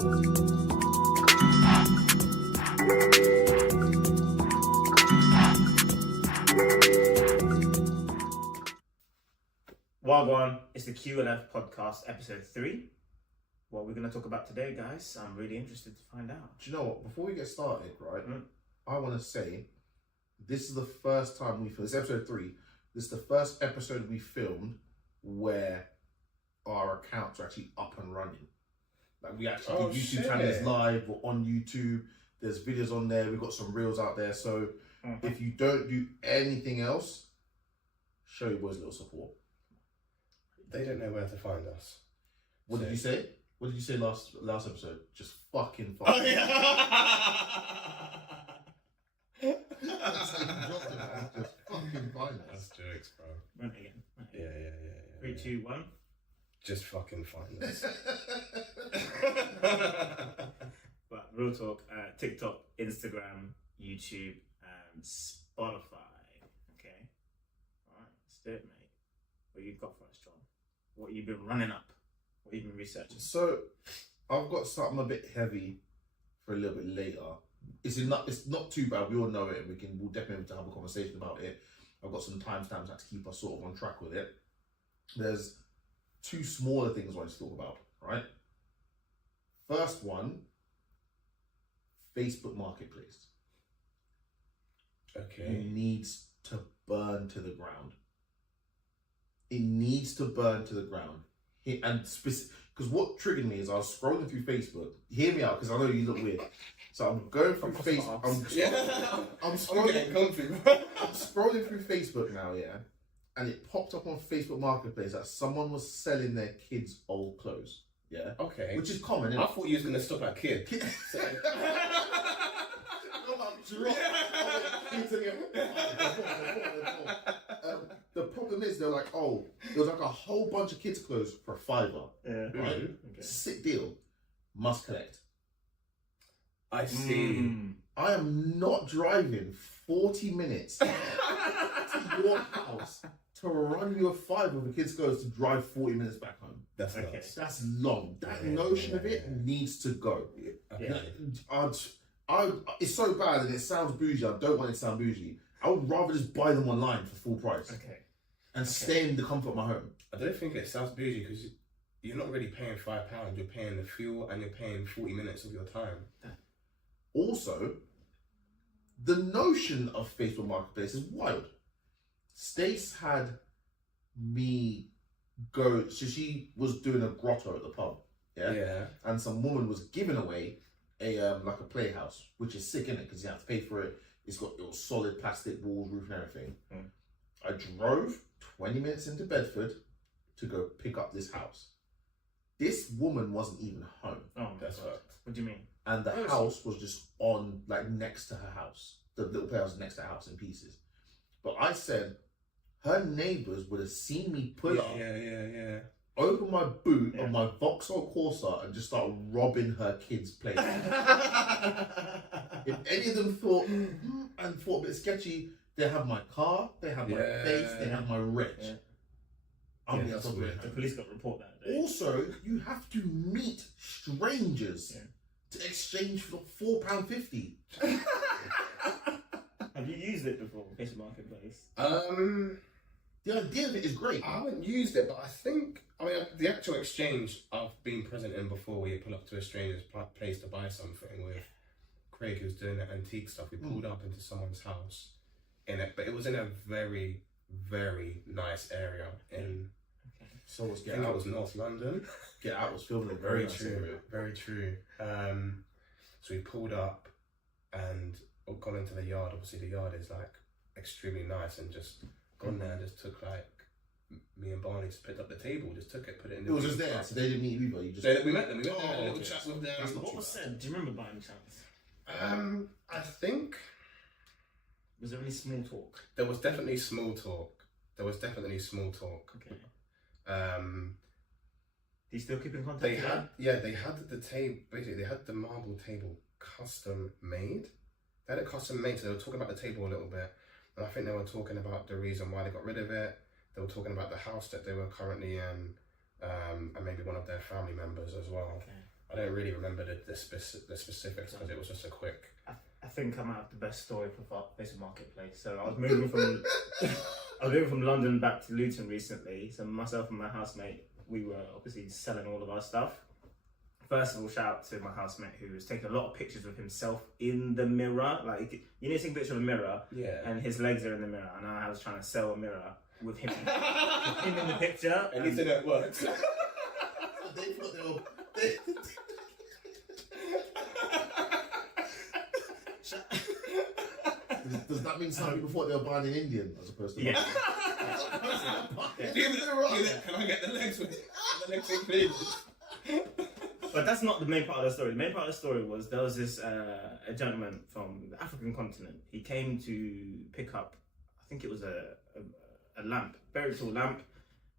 Wagwan, it's the Q&F podcast, episode 3. What we're going to talk about today, guys, I'm really interested to find out. Do you know what? Before we get started, right, I want to say this is the first time we filmed, this is episode 3, this is the first episode we filmed where our accounts are actually up and running. Like we actually did YouTube channels live, we're on YouTube, there's videos on there, we've got some reels out there. So if you don't do anything else, show your boys a little support. They don't know where to find us. What did you say? What did you say last episode? Just fucking find us. Oh, yeah. That's how you dropped it, man. Just fucking find us. That's jokes, bro. Run it again. Yeah. 3, 2, 1. Just fucking find us. But real talk, TikTok, Instagram, YouTube, and Spotify. Okay. Alright, let's do it, mate. What you got for us, John? What you been running up? What you been researching? So, I've got something a bit heavy for a little bit later. It's not too bad. We all know it, and we'll definitely have to have a conversation about it. I've got some timestamps to keep us sort of on track with it. There's 2 smaller things I want to talk about. Right. First one, Facebook Marketplace. Okay. It needs to burn to the ground. It needs to burn to the ground. And because what triggered me is I was scrolling through Facebook. Hear me out, because I know you look weird. So I'm going through Facebook. I'm scrolling through Facebook now, yeah, and it popped up on Facebook Marketplace that someone was selling their kids' old clothes. Yeah. Okay. Which is common. I thought you was gonna stop at kid. The problem is they're like, oh, it was like a whole bunch of kids' clothes for $5. Yeah. Right? Okay. Sick deal. Must collect. I see. I am not driving 40 minutes to your house to run you a $5 of a kid's clothes to drive 40 minutes back home. That's Okay. nuts. That's long. That notion of it needs to go. Okay. It's so bad and it sounds bougie. I don't want it to sound bougie. I would rather just buy them online for full price and stay in the comfort of my home. I don't think it sounds bougie because you're not really paying £5. You're paying the fuel and you're paying 40 minutes of your time. Also, the notion of Facebook Marketplace is wild. Stace had me go, so she was doing a grotto at the pub, yeah? And some woman was giving away a playhouse, which is sick, innit? Because you have to pay for it. It's got solid plastic walls, roof, and everything. I drove 20 minutes into Bedford to go pick up this house. This woman wasn't even home. Oh, that's right. What do you mean? And the house was just on, like, next to her house. The little playhouse was next to her house in pieces. But I said, her neighbours would have seen me pull up, open my boot of my Vauxhall Corsa and just start robbing her kids' place. If any of them thought a bit sketchy, they have my car, they have my face, they have my reg. The police got report that day. Also, you have to meet strangers to exchange for £4.50. Have you used it before, Facebook Marketplace? The idea of it is great. I haven't used it, but I mean, the actual exchange I've been present in before, where you pull up to a stranger's place to buy something with Craig, who's doing the antique stuff. We pulled up into someone's house but it was in a very, very nice area So was Get I think Out. it was North London. Get Out was filmed in a Very nice true, area. very true. So we pulled up and got into the yard. Obviously, the yard is like extremely nice, and just gone there and just took like me and Barney just picked up the table, just took it, put it in. It was just there, so they didn't meet you, but you just. We met them. We had a little chat with them. What was said? Do you remember by any chance? I think. Was there any small talk? There was definitely small talk. Okay. Do you still keep in contact? They had the table. Basically, they had the marble table custom made. They had it custom made, so they were talking about the table a little bit, and I think they were talking about the reason why they got rid of it. They were talking about the house that they were currently in, and maybe one of their family members as well. Okay. I don't really remember the specifics because it was just a quick. I think I might have the best story for Facebook Marketplace. So I was moving from London back to Luton recently. So myself and my housemate, we were obviously selling all of our stuff. First of all, shout out to my housemate who was taking a lot of pictures of himself in the mirror. Like, you need to take a picture of a mirror, and his legs are in the mirror. And I was trying to sell a mirror with him, in the picture. And he said it worked. Does that mean some people thought they were buying an Indian as opposed to? Yeah. Can I get the legs with it? The legs included. But that's not the main part of the story. The main part of the story was there was this a gentleman from the African continent. He came to pick up, I think it was a lamp, very tall lamp,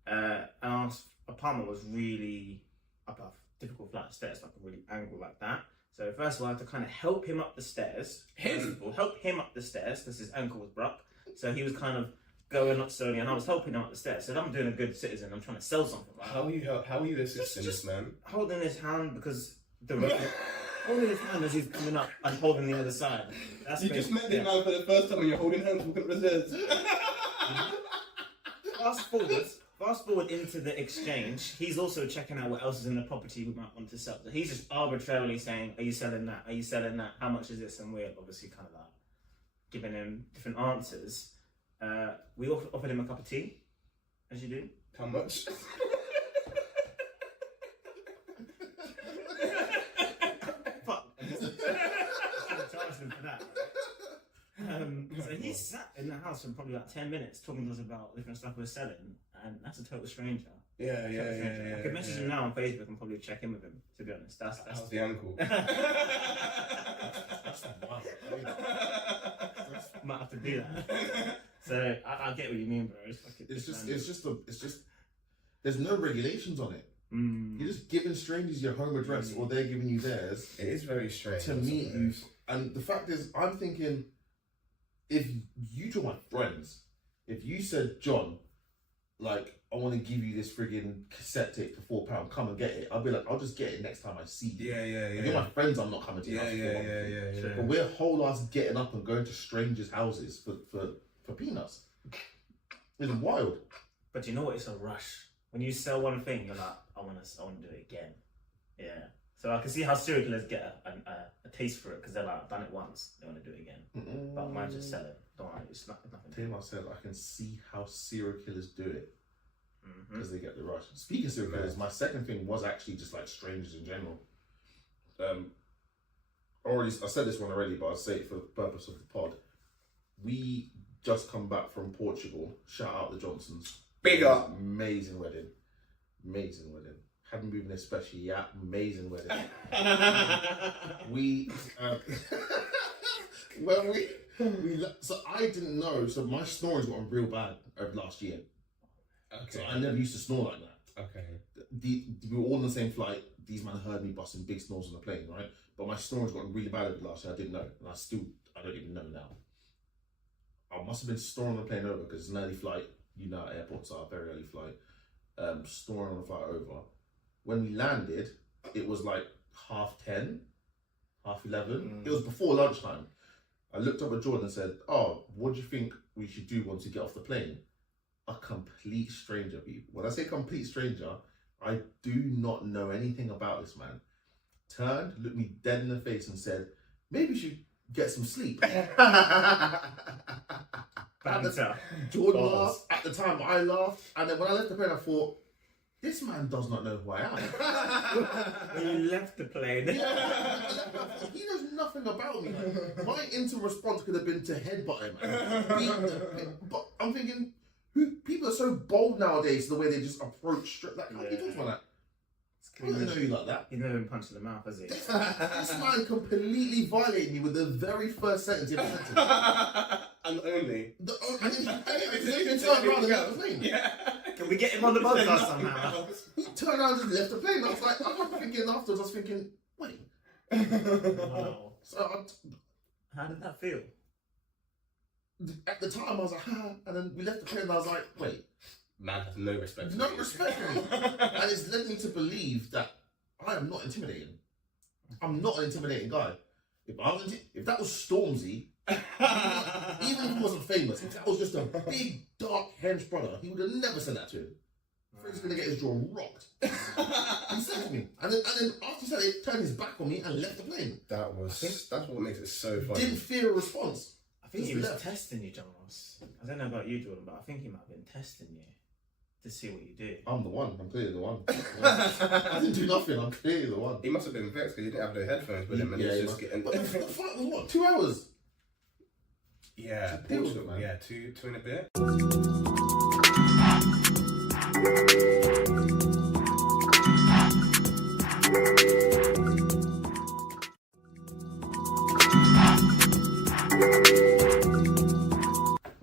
and our apartment was really up a difficult flight of stairs, like a really angle like that. So first of all, I had to kind of help him up the stairs. Help him up the stairs because his ankle was broke. So he was kind of going up slowly, and I was helping him up the stairs. So I'm doing a good citizen. I'm trying to sell something. Right? How are you assisting this man? Holding his hand because holding his hand as he's coming up and holding the other side. That's you just met this man for the first time and you're holding hands walking up the stairs. Fast forward into the exchange. He's also checking out what else is in the property we might want to sell. So he's just arbitrarily saying, "Are you selling that? Are you selling that? How much is this?" And we're obviously kind of like giving him different answers. We offered him a cup of tea, as you do. How much? Fuck. Charged him for that. So he sat in the house for probably like 10 minutes talking to us about different stuff we're selling, and that's a total stranger. Yeah. I could message him now on Facebook and probably check in with him, to be honest. That's How's the ankle? That's wild. Might have to do that. So I get what you mean, bro. It's just there's no regulations on it. You're just giving strangers your home address or they're giving you theirs. It is very strange to meet you. And the fact is, I'm thinking, if you to my friends, if you said, John, like, I want to give you this friggin' cassette tape for £4, come and get it, I'll be like, I'll just get it next time I see you. Yeah. If you're my friends, I'm not coming to your house. Yeah. But we're whole ass getting up and going to strangers' houses for peanuts. It's wild. But you know what? It's a rush. When you sell one thing, you're like, I want to do it again. Yeah. So I can see how serial killers get a taste for it because they're like, I've done it once, they want to do it again. But mine just sell it. Don't worry, it's nothing. Tamar said, I can see how serial killers do it because they get the rush. Speaking of serial killers, my second thing was actually just like strangers in general. I said this one already, but I'll say it for the purpose of the pod. We just come back from Portugal. Shout out the Johnsons. Big up. Amazing wedding. Hadn't moved especially yet. Amazing wedding. So I didn't know. So my snoring's gotten real bad over last year. Okay. So I never used to snore like that. Okay. We were all on the same flight. These men heard me busting big snores on the plane, right? But my snoring's gotten really bad over last year. I didn't know, and I don't even know now. I must have been snoring on the plane over because it's an early flight. You know, airports are a very early flight. Snoring on the flight over. When we landed, it was like 10:30, 11:30. It was before lunchtime. I looked up at Jordan and said, "Oh, what do you think we should do once we get off the plane?" A complete stranger, people. When I say complete stranger, I do not know anything about this man. Turned, looked me dead in the face and said, "Maybe you should get some sleep." Jordan laughed. At the time, I laughed. And then when I left the plane, I thought, this man does not know who I am. When you left the plane. Yeah. He knows nothing about me. My instant response could have been to headbutt him. But I'm thinking, people are so bold nowadays, the way they just approach. Like, how do you talk about that? I don't know you like that. He's never been punched in the mouth, has he? This man completely violated me with the very first sentence he ever said to me. And only. And then he turned around and left the plane. Yeah. Can we get him on the podcast somehow? He turned around and left the plane. I was like, I was thinking afterwards, I was thinking, wait. Wow. So how did that feel? At the time, I was like, and then we left the plane and I was like, wait. Man has no respect for No respect for me. And it's led me to believe that I am not intimidating. I'm not an intimidating guy. If that was Stormzy, even if he wasn't famous, if that was just a big, dark, hench brother, he would have never said that to him. He's gonna get his jaw rocked. He said to me, and then after he said it, turned his back on me and left the plane. That's what makes it so funny. Didn't fear a response. I think he was testing you, John Ross. I don't know about you, Jordan, but I think he might have been testing you to see what you do. I'm the one. I'm clearly the one. I didn't do nothing. I'm clearly the one. He must have been vexed because he didn't have no headphones with him, and Yeah, he was just getting. But the flight was what? 2 hours. Yeah, Portugal, man. Yeah, two and a bit.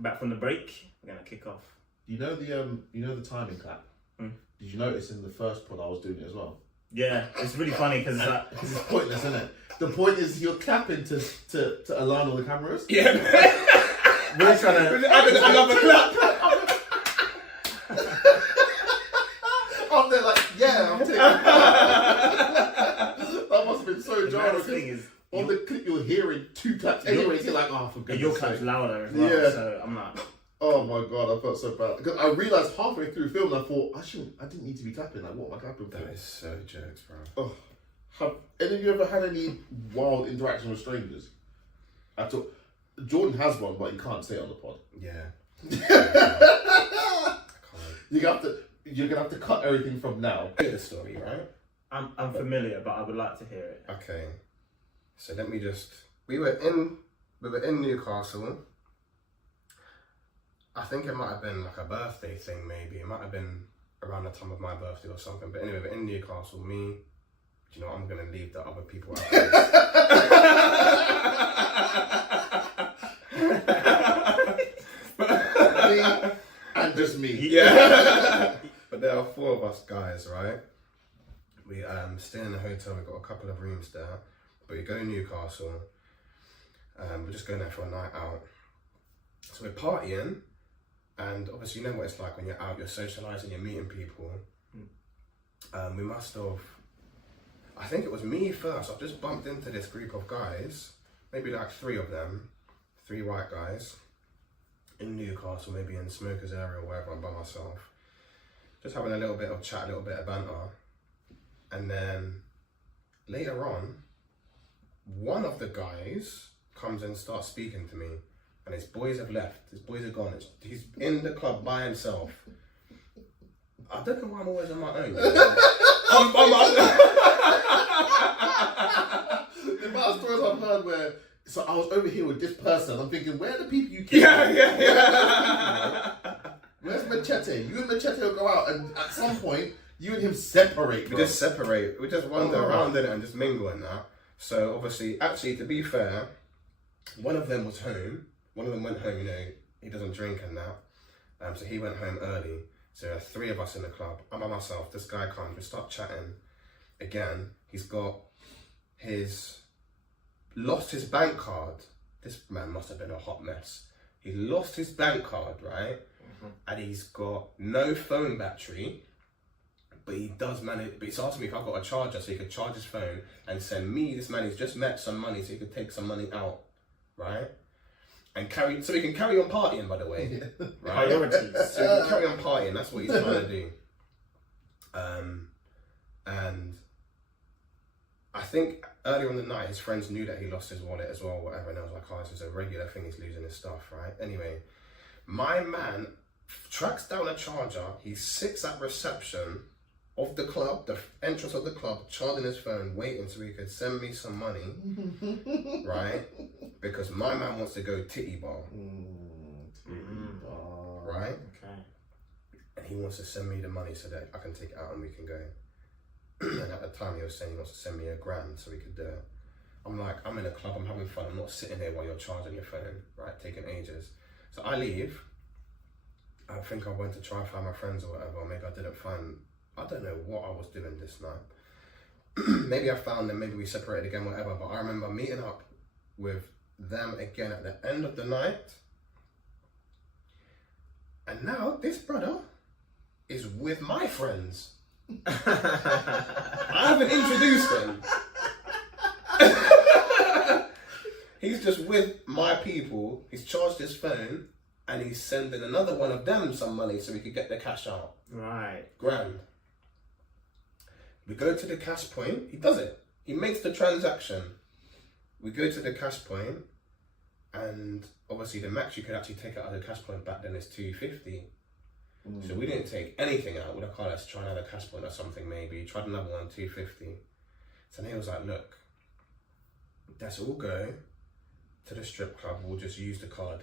Back from the break, we're gonna kick off. You know the timing clap. Hmm. Did you notice in the first pod I was doing it as well? Yeah, it's really funny because It's pointless, isn't it? The point is you're clapping to align all the cameras. Yeah. we're trying to. Another clap. I'm there like, yeah, I'm taking that must have been so The jarring. thing is, On the clip you're hearing 2 claps anyway, you're like, oh, for goodness your sake. clap's louder as well. Yeah. So I'm like, Oh my god, I felt so bad. Because I realised halfway through filming, I thought, I didn't need to be clapping. Like, what am I clapping for? That is so jokes, bro. Oh, have any of you ever had any wild interaction with strangers? Jordan has one, but you can't say it on the pod. Yeah. You're gonna have to cut everything from now. Hear the story, right? I'm familiar, but I would like to hear it. Okay. So let me just. We were in Newcastle. I think it might have been like a birthday thing, maybe. It might have been around the time of my birthday or something. But anyway, we're in Newcastle. You know, I'm going to leave the other people out. Me and just me. Yeah. But there are 4 of us guys, right? We stay in the hotel. We've got a couple of rooms there. But we go to Newcastle. We're just going there for a night out. So we're partying. And obviously, you know what it's like when you're out, you're socialising, you're meeting people. We must have, I think it was me first. I've just bumped into this group of guys, maybe like 3 of them, 3 white guys in Newcastle, maybe in the smokers area or wherever. I'm by myself. Just having a little bit of chat, a little bit of banter. And then later on, one of the guys comes and starts speaking to me. And his boys have left. His boys are gone. He's in the club by himself. I don't know why I'm always on my own. The amount of stories I've heard where, so I was over here with this person. I'm thinking, where are the people you came Yeah. Where's Machete? You and Machete will go out, and at some point, you and him separate. We bro. just separate. We just wander around in it and just mingle and that. So obviously, actually, to be fair, one of them was home. One of them went home, you know, he doesn't drink and that. So he went home early. So there are 3 of us in the club. I'm by myself. This guy comes. We start chatting. Again, he's lost his bank card. This man must have been a hot mess. He lost his bank card, right? Mm-hmm. And he's got no phone battery. But he does manage. But he's asked me if I've got a charger so he could charge his phone and send me. This man, he's just met some money so he could take some money out, right? And so he can carry on partying, by the way. Right? Priorities. So he can carry on partying, that's what he's trying to do. And I think earlier in the night, his friends knew that he lost his wallet as well, whatever, and I was like, oh, this is a regular thing, he's losing his stuff, right? Anyway, my man tracks down a charger, he sits at reception of the club, the entrance of the club, charging his phone, waiting so he could send me some money, right? Because my man wants to go titty bar, right? Okay. And he wants to send me the money so that I can take it out and we can go. And at the time he was saying he wants to send me $1,000 so we could do it. I'm like, I'm in a club, I'm having fun, I'm not sitting there while you're charging your phone, right? Taking ages. So I leave. I think I went to try and find my friends or whatever, or maybe I didn't find, I don't know what I was doing this night. Maybe I found them, maybe we separated again, whatever, but I remember meeting up with them again at the end of the night. And now this brother is with my friends. I haven't introduced him. He's just with my people. He's charged his phone, and he's sending another one of them some money so we could get the cash out. Right. Grand. We go to the cash point. He does it. He makes the transaction. We go to the cash point, and obviously the max you could actually take out of the cash point back then is 250. So we didn't take anything out with a car. Let's try another cash point or something maybe. Tried another one, 250. So then he was like, look, let's all go to the strip club. We'll just use the card.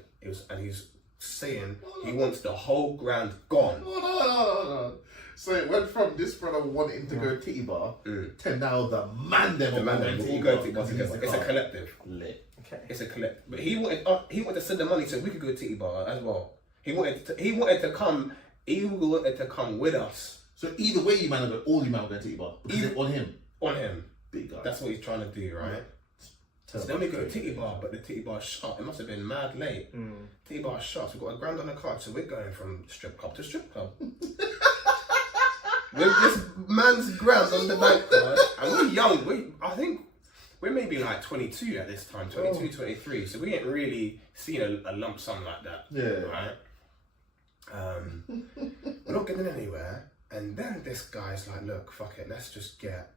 And he's saying he wants the whole grand gone. No. So it went from this brother wanting to go titty bar to now the man them all go titty bar together. It's a collective. Lit. Okay. It's a collective. But he wanted to send the money so we could go titty bar as well. He wanted to come with us. So either way, you man are going, all you man are going to titty bar. Because it's on him. On him. Big guy. That's what he's trying to do, right? So then we go to titty bar, but the titty bar shut. It must have been mad late. Titty bar shut. So we've got a grand on the card, so we're going from strip club to strip club. With this man's grand on the bank card, and we're young. I think we're maybe like 22 at this time, 22, 23. So we ain't really seen a lump sum like that. Yeah. Right? We're not getting anywhere. And then this guy's like, look, fuck it, let's just get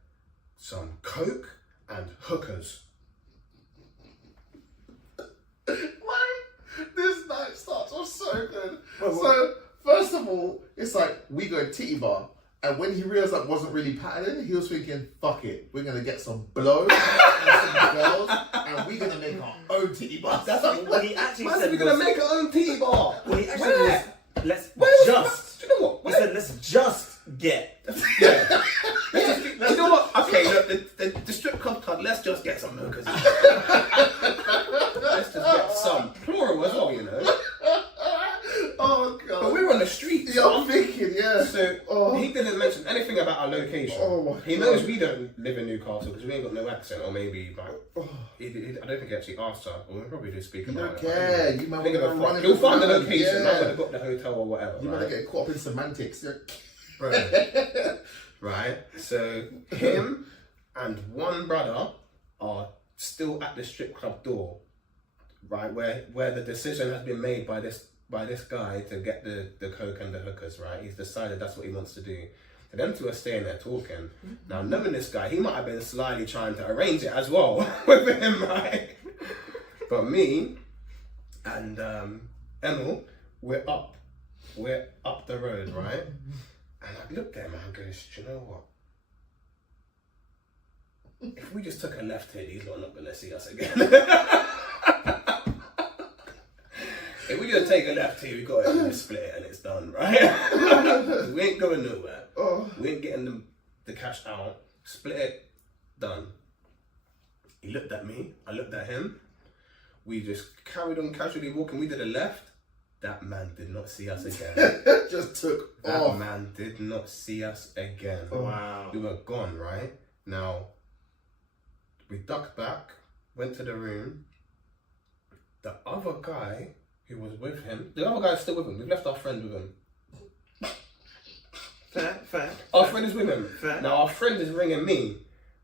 some coke and hookers. Why? This night starts off so good. So, first of all, it's like, we go titty bar. And when he realised that wasn't really patterning, he was thinking, fuck it, we're going to get some blow and some girls, and we're going to make our own titty bar. That's what he actually said. We're going to make our own titty bar. Well, he actually was, let's just. Do you know what? He said, let's just get. Yeah. You know what? Okay, look, the strip club card, let's just get some hookers. Let's just get some. Plural as well, you know. Oh, God. But we were on the street. Yeah, I'm thinking, yeah. So he didn't mention anything about our location. Oh, my he God. knows we don't live in Newcastle because we ain't got no accent, or maybe like I don't think he actually asked us. Well, we probably did speak You about don't it. care. You man Think were of running. a He'll find the location. Yeah. I would have got the hotel or whatever. You right? man get caught up in semantics. Right. So him and one brother are still at the strip club door, right, where the decision has been made by this guy to get the coke and the hookers, right? He's decided that's what he wants to do. For them two are staying there talking. Now, knowing this guy, he might have been slyly trying to arrange it as well with him, right? But me and Emil, we're up the road, right? And I looked at him and I goes, do you know what? If we just took a left here, these lot are not going to see us again. If we just take a left here, we got it and we split it and it's done, right? We ain't going nowhere. We ain't getting the cash out. Split it, done. He looked at me, I looked at him. We just carried on casually walking. We did a left. That man did not see us again. Just took That off. man did not see us again. Wow. We were gone, right? Now, we ducked back, went to the room. The other guy who was with him, the other guy's still with him. We've left our friend with him. Fair. Our friend is with him. Fair. Now, our friend is ringing me,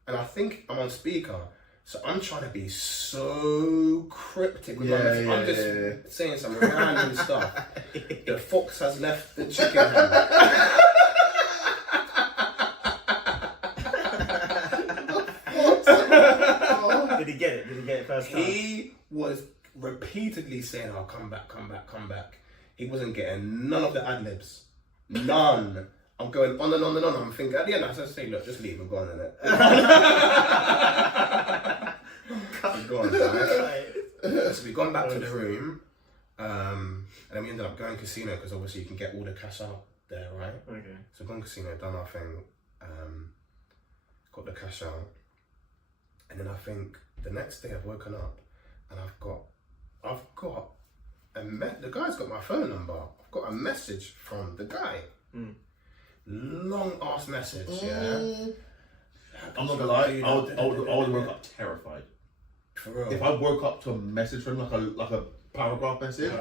and I think I'm on speaker. So I'm trying to be so cryptic with my message. I'm just saying some random stuff. The fox has left the chicken hen. Did he get it? Did he get it first time? He was repeatedly saying, "Oh, come back, come back, come back." He wasn't getting none of the ad-libs. None. I'm going on and on and on. I'm thinking, at the end, I just say, look, just leave. We're gone, innit? We're gone, right? So we've gone back to the room. And then we ended up going casino because obviously you can get all the cash out there, right? Okay. So gone casino, done our thing. Got the cash out. And then I think the next day I've woken up and I've got the guy's got my phone number. I've got a message from the guy. Long ass message, yeah. I'm not gonna lie, I would woke up terrified. For real. If I woke up to a message from like a paragraph message,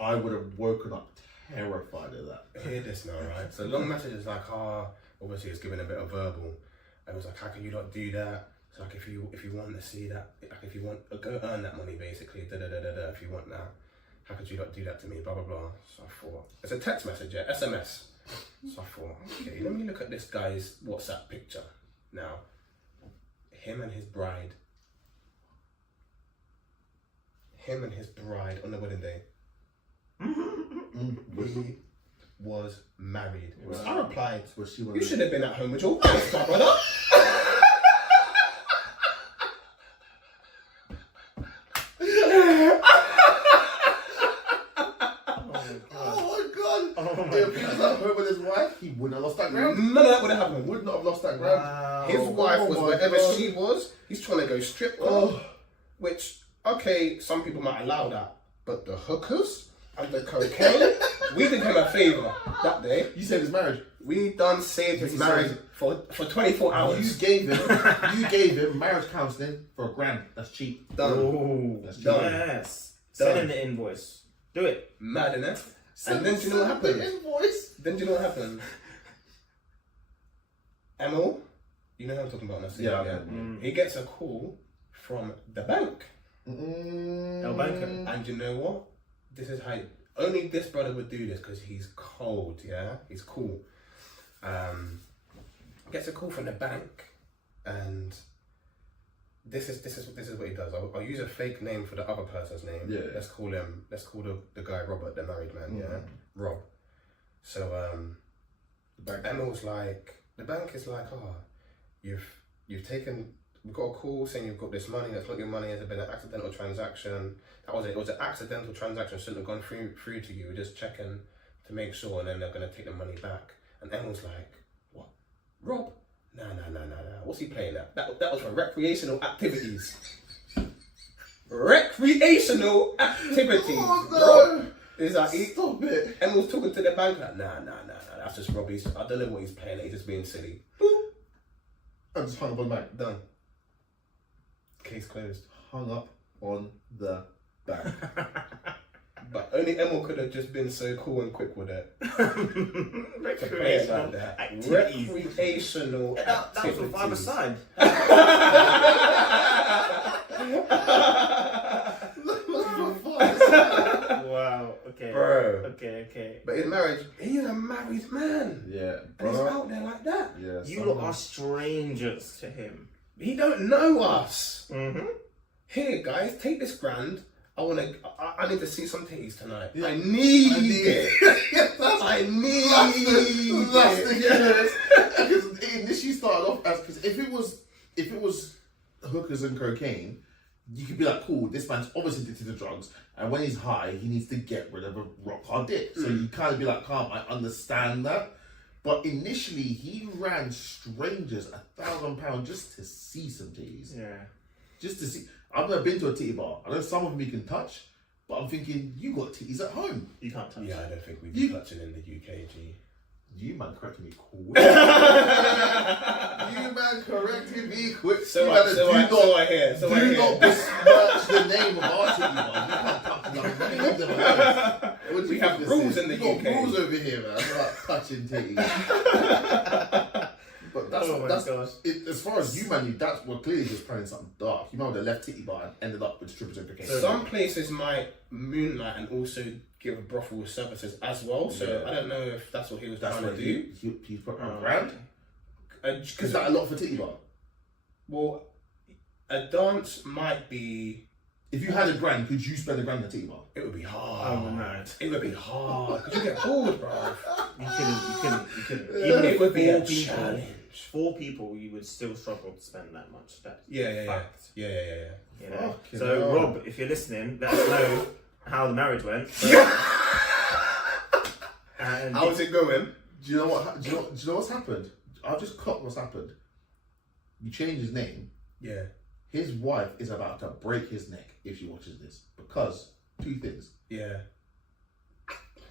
I would have woken up terrified of that. Hear this now, right? So long message is like, obviously it's giving a bit of verbal. I was like, how can you not do that? So like if you want to see that, like if you want go earn that money basically, if you want that, how could you not do that to me? Blah blah blah. So I thought it's a text message, yeah, SMS. So I thought, okay, let me look at this guy's WhatsApp picture now. Him and his bride on the wedding day. He was married. Was I replied, Was she you should have been at home with your wife, my brother. If he was at home with his wife, he wouldn't have lost that ground. None of that would have happened. Would not have lost that ground. Wow. His wife was my wherever God. she was. He's trying to go strip club, which, okay, some people might allow that, but the hookers and the cocaine, we did him a favour that day. You saved his marriage. We done saved his marriage for 24 hours. You gave him marriage counselling for $1,000. That's cheap. Done. Oh, That's done. yes. Done. Send in the invoice. Do it. Mad, innit? And then do you know what happened? Invoice. Then do you know what happened? Emil, you know who I'm talking about now. Yeah. He gets a call from the bank. El Banco. And you know what? This is how only this brother would do this because he's cold, yeah? He's cool. Gets a call from the bank, and this is what he does. I'll use a fake name for the other person's name. Yeah. Let's call the guy Robert, the married man, yeah? Rob. So the bank is like, oh, you've taken, we've got a call saying you've got this money, that's not your money, it's been an accidental transaction. That was it. It was an accidental transaction, shouldn't have gone through to you. We're just checking to make sure, and then they're gonna take the money back. And Emil's like, what? Rob? No. What's he playing at? That was for recreational activities. Recreational activities. Oh, no. Is like, Stop it. Emil's talking to the bank like, nah, that's just Rob. I don't know what he's playing at, he's just being silly. Boop. I just hung up on the back. Done. Case closed. Hung up on the back. But only Emil could have just been so cool and quick with it. Recreational activities. Recreational That was for five-a-side. Wow. Okay. Bro. Okay. But in marriage, he's a married man. Yeah. And he's out there like that. Yeah. You lot are strangers to him. He don't know us. Mm-hmm. Here, guys, take this $1,000. I need to see some titties tonight. Yeah. I need it. I need That's it. because it initially started off as, because if it was hookers and cocaine, you could be like, cool, this man's obviously addicted to drugs, and when he's high, he needs to get rid of a rock hard dick. So you kind of be like, calm, I understand that. But initially, he ran strangers £1,000 just to see some titties. Yeah. Just to see. I've never been to a titty bar. I know some of them you can touch, but I'm thinking, you got titties at home. You can't touch. Yeah, I don't think we'd be touching in the UK, G. You man corrected me quick. You man corrected me quick. So I hear. Do not besmirch the name of our titty bar. You can't touch them. Leave them alone. What do We you have think rules this in is? the You UK. got rules over here, man. I'm not touching titties. But that's gosh. it, as far as you man knew, that's we're clearly just playing something dark. You might have left titty bar and ended up with strippers and cocaine. Some places might moonlight and also give brothel services as well. So Yeah. I don't know if that's what he was That's trying what to do. he's put on brand. Is Because that a lot for titty bar? well, a dance might be. If you had $1,000, could you spend $1,000 at titty bar? It would be hard. Oh, no. It would be hard because you get bored, bro. You couldn't. Even It if would be a 4 people, challenge. 4 people, you would still struggle to spend that much. That's Yeah. fact. Yeah. You know? Fucking So hell. Rob, if you're listening, let us know how the marriage went. And How's it going? Do you know what? Do you know what's happened? I've just clocked what's happened. You changed his name. Yeah. His wife is about to break his neck if she watches this because 2 things. Yeah.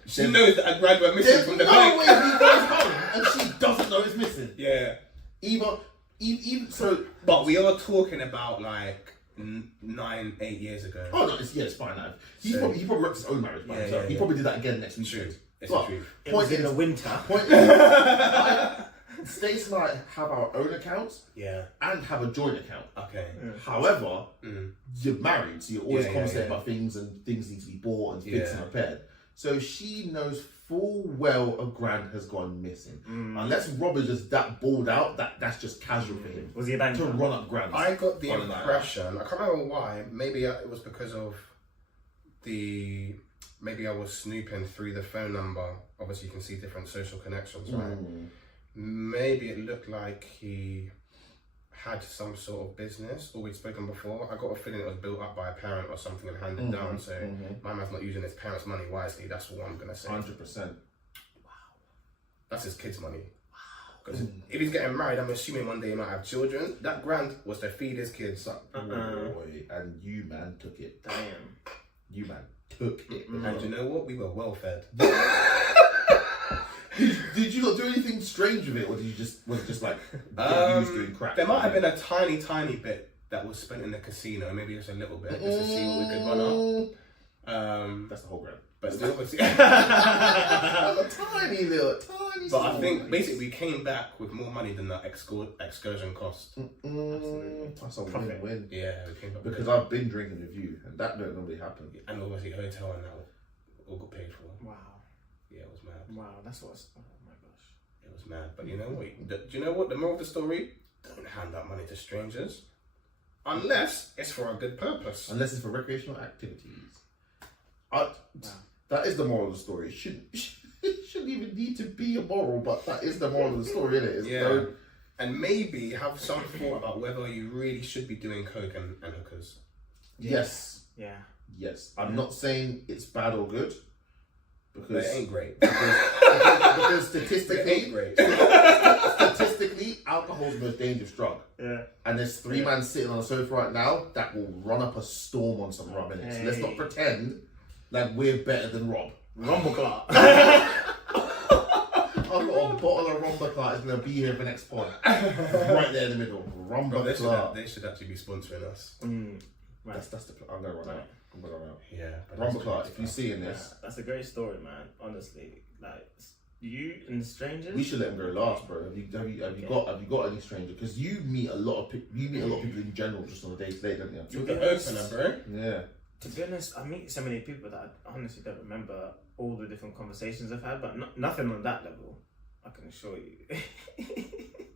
She knows that a grad went missing There's from the no bank. way he goes home and she doesn't know it's missing. Yeah. Even so. But we are talking about like 9-8 years ago. Oh no, it's fine now. He probably wrecked his own marriage by Yeah, himself. yeah, He yeah. probably did that again next week. True. It's But true. it was in the winter. Point is, Stace and I have our own accounts Yeah. and have a joint account. Okay. However, you're married, so you're always conversating about things, and things need to be bought and fixed and repaired. So she knows full well a grand has gone missing. Unless Rob is just that balled out, that's just casual for him. Was he a banker? To run up grands. I got the impression, I can't remember why, maybe it was because of maybe I was snooping through the phone number. Obviously you can see different social connections, right? Maybe it looked like he had some sort of business, or we'd spoken before. I got a feeling it was built up by a parent or something and handed down. So my man's not using his parents' money wisely. That's what I'm gonna say. 100%. Wow, that's his kids' money. Because if he's getting married, I'm assuming one day he might have children. That grand was to feed his kids. Boy, and you man took it. Damn. You man took it. And you know what? We were well fed. Did you not do anything strange with it, or was it just like you was doing crap? There might have been a tiny bit that was spent in the casino, maybe just a little bit, just to see what we could run up. That's the whole grand. But still, obviously. A tiny. But I think basically we came back with more money than that excursion cost. That's a win-win. Yeah, we came back because I've been drinking with you, and that don't normally happen. And obviously hotel and that all got paid for. Wow. Yeah, it was mad. Wow, that's what's. Oh my gosh. It was mad. But you know what? Do you know what? The moral of the story: don't hand out money to strangers, unless it's for a good purpose. Unless it's for recreational activities. That is the moral of the story. It shouldn't even need to be a moral, but that is the moral of the story, isn't it? Yeah. And maybe have some thought about whether you really should be doing coke and hookers. Yes. Yeah. Yes. I'm not saying it's bad or good. Because it ain't great. Because statistically, it ain't great. Statistically, alcohol is the most dangerous drug. Yeah. And there's three men sitting on a sofa right now that will run up a storm on some rum in it. So let's not pretend like we're better than Rob. Rumbleclot. I've got a bottle of Rumbleclot is going to be here for next pod. Right there in the middle. Rumbleclot. They should actually be sponsoring us. Right. That's the I'm going to run out. I'm going to run out. Yeah. Rumbleclot, if you see in this. That's a great story, man. Honestly. Like, you and strangers. We should let them go last, bro. Have you got any stranger? Because you meet a lot of people in general just on a day to day, don't you? You're the opener, bro. Yeah. To be honest, I meet so many people that I honestly don't remember all the different conversations I've had, but nothing on that level. I can assure you.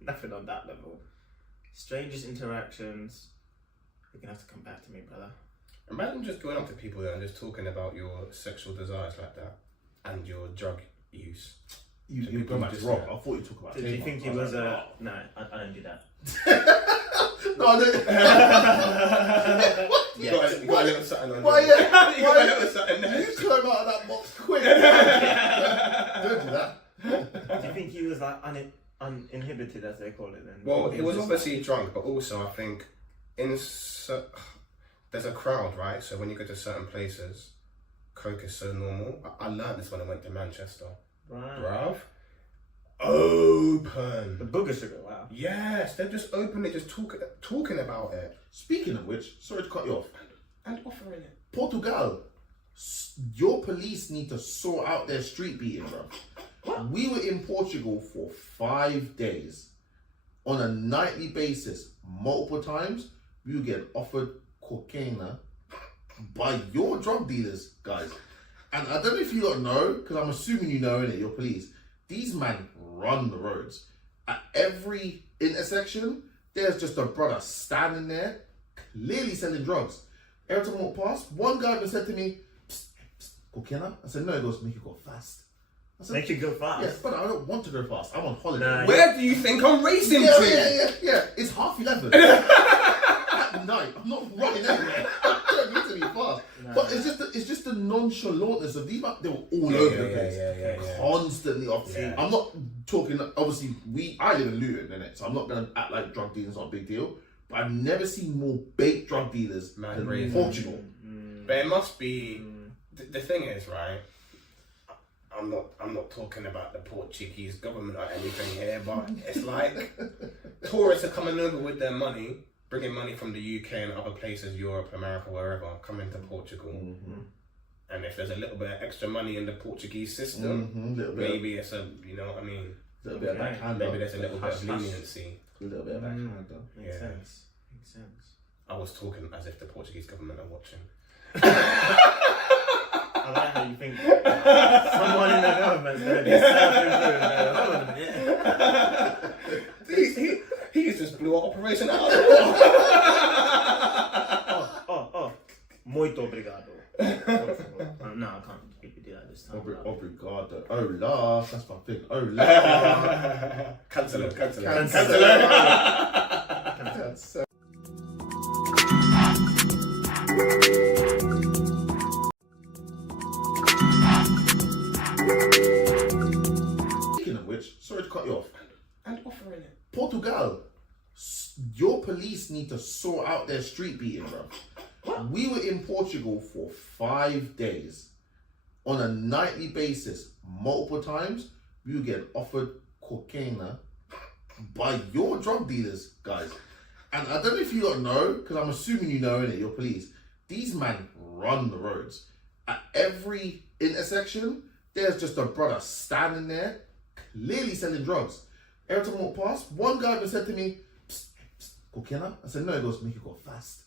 Nothing on that level. Strangers' interactions, you're going to have to come back to me, brother. Imagine just going up to people there and just talking about your sexual desires like that and your drug use. You're going back to Rob. I thought you talk about Did you think he was a... No, I don't do that. No, I don't. You got a little something on Why, there. yeah. You got a little something there. You climb out of that box quick. Don't do that. Do you think he was like uninhibited, as they call it then? Well, he was obviously drunk, but also I think there's a crowd, right? So when you go to certain places, coke is so normal. I learned this when I went to Manchester. Right. Bruv. Open. The booger sugar, wow. Yes, they're just openly just talking about it. Speaking of which, sorry to cut you off. And offering it. Portugal, your police need to sort out their street beating, bro. What? We were in Portugal for 5 days. On a nightly basis, multiple times, we would get offered cocaine by your drug dealers, guys. And I don't know if you don't know, because I'm assuming you know, innit, your police. These men run the roads. At every intersection, there's just a brother standing there, clearly selling drugs. Every time I walk past, one guy even said to me, psst, psst, cocaine? I said, no, it goes, make you go fast. I said, Make you go fast? Yes, but I don't want to go fast. I'm on holiday. Nah, Where do you think I'm racing to? Yeah. It's 11:30. At night. I'm not running anywhere. I don't need to be fast. Nah. But it's just the nonchalantness of these. They were all over the place. Yeah. Constantly off. Yeah. I'm not talking, obviously, I live in Luton, innit? So I'm not going to act like drug dealers are a big deal. But I've never seen more bait drug dealers than crazy. Portugal. But it must be, the thing is, right, I'm not talking about the Portuguese government or anything here, but it's like tourists are coming over with their money, bringing money from the UK and other places, Europe, America, wherever, coming to Portugal. And if there's a little bit of extra money in the Portuguese system, maybe it's you know what I mean? A little bit of backhand. Maybe there's a little bit of Hush, hush. leniency. A little bit of backhand. Makes Yeah. sense. Makes sense. I was talking as if the Portuguese government are watching. I like how you think someone in the government's going to be self-improved. He just blew an operation out. Muito obrigado. No, I can't do that this time. Obrigado. Hola. That's my thing. Hola. Cancel it. Speaking of which, sorry to cut you off. And offering it. Portugal, your police need to sort out their street beating, bro. We were in Portugal for 5 days on a nightly basis, multiple times. We were getting offered cocaine by your drug dealers, guys. And I don't know if you don't know, because I'm assuming you know, innit, your police. These men run the roads. At every intersection, there's just a brother standing there, clearly selling drugs. Every time I walk past, one guy even said to me, psst, psst, cocaine? I said, no, he goes, make you go fast.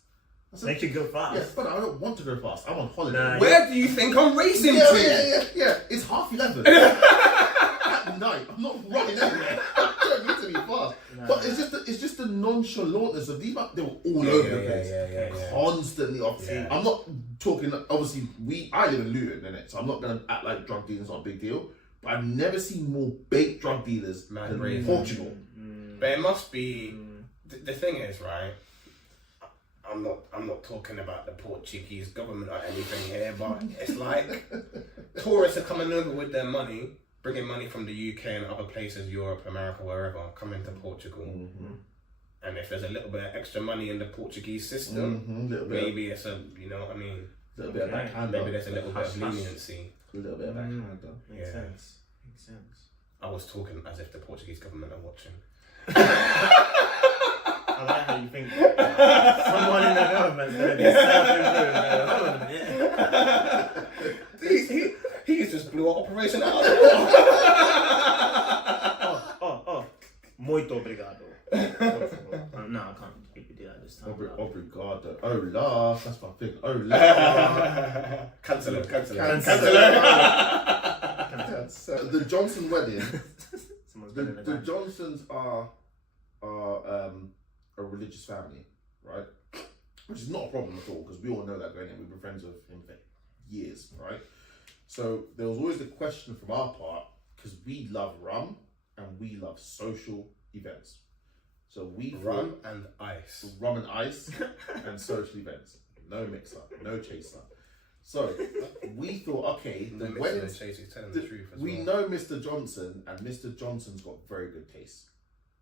I said, Make you go fast. yes, but I don't want to go fast. I'm on holiday. Nah, Where do you think I'm racing to? Yeah. It's 11:30 at night. I'm not running anywhere. I don't need to be fast. Nah. But it's just the nonchalantness of these. They were all over the place, Yeah. constantly off. Yeah. I'm not talking. Obviously, I live in Luton, innit? So I'm not gonna act like drug dealing's not a big deal. But I've never seen more bait drug dealers than brazen. Portugal. But it must be. The thing is, right? I'm not talking about the Portuguese government or anything here, but it's like tourists are coming over with their money, bringing money from the UK and other places, Europe, America, wherever, coming to Portugal. And if there's a little bit of extra money in the Portuguese system, maybe it's a, you know what I mean? A little bit of backhand. Maybe there's a little bit of leniency. A little bit of backhand. Makes sense. Makes sense. I was talking as if the Portuguese government are watching. I like how you think someone in the government's going to be self-improved. He just blew an operation out. Muito obrigado. No, I can't do that this time. Obrigado. Hola. That's my thing. Hola. Cancel it. The Johnson wedding. Someone's The Johnsons are a religious family, right? Which is not a problem at all, because we all know that going in. We've been friends with him for years, right? So there was always the question from our part, because we love rum and we love social events. So we Rum and ice. rum and ice and social events. No mixer, no chaser. So we thought, okay, No the mixer wedding. and chaser, he's telling the truth as We well. know Mr. Johnson, and Mr. Johnson's got very good taste,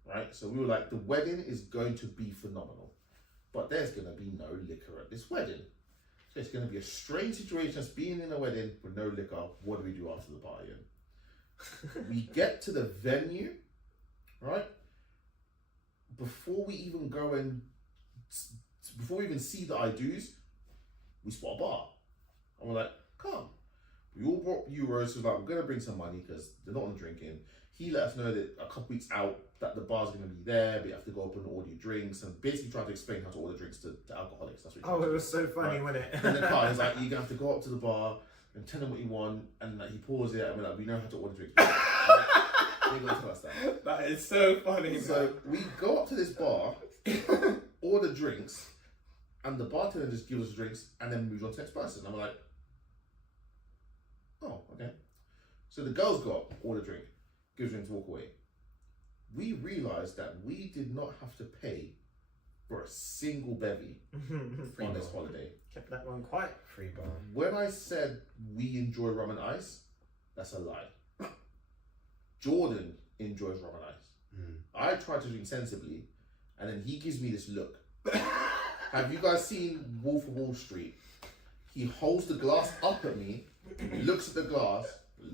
right? So we were like, the wedding is going to be phenomenal, but there's going to be no liquor at this wedding. So it's going to be a strange situation, as being in a wedding with no liquor. What do we do after the party? We get to the venue, right? Before we even see the I-do's, we spot a bar. And we're like, come. We all brought euros, so like, we're going to bring some money because they're not on drinking. He let us know that a couple weeks out that the bar's going to be there, but you have to go up and order your drinks, and basically tried to explain how to order drinks to alcoholics. That's what he tried to it do. was so funny, wasn't it? In the car, he's like, you're going to have to go up to the bar and tell him what you want, and like, he pours it, and we're like, we know how to order drinks. They're going to tell us that. That is so funny. So we go up to this bar, order drinks, and the bartender just gives us drinks and then moves on to the next person. And we're like, oh, okay. So the girls got order drink, gives drinks, walk away. We realised that we did not have to pay for a single bevy on this holiday. Kept that one quiet. Free bar. When I said we enjoy rum and ice, that's a lie. Jordan enjoys rum and ice. I try to drink sensibly, and then he gives me this look. Have you guys seen Wolf of Wall Street? He holds the glass up at me, looks at the glass,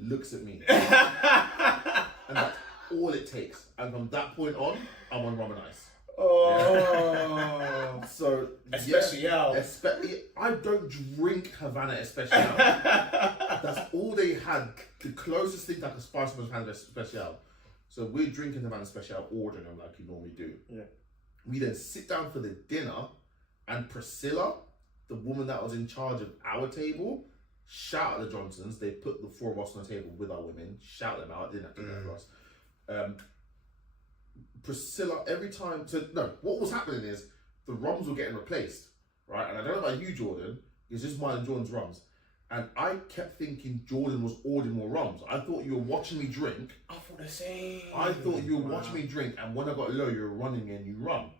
looks at me. And that's all it takes. And from that point on, I'm on rum and ice. Oh. So, Especial. I don't drink Havana Especial. That's all they had. The closest thing that I could spice was Havana Especial. So we're drinking the man special, ordering them like you normally do. Yeah. We then sit down for the dinner, and Priscilla, the woman that was in charge of our table, shout at the Johnsons. They put the 4 of us on the table with our women, shout them out. Didn't have to do that for us. Priscilla, every time. So no, what was happening is the rums were getting replaced, right? And I don't know about you, Jordan. It's just mine and Jordan's rums. And I kept thinking Jordan was ordering more rums. I thought you were watching me drink. I thought the same. I thought you were watching me drink, and when I got low, you were running me a new rum.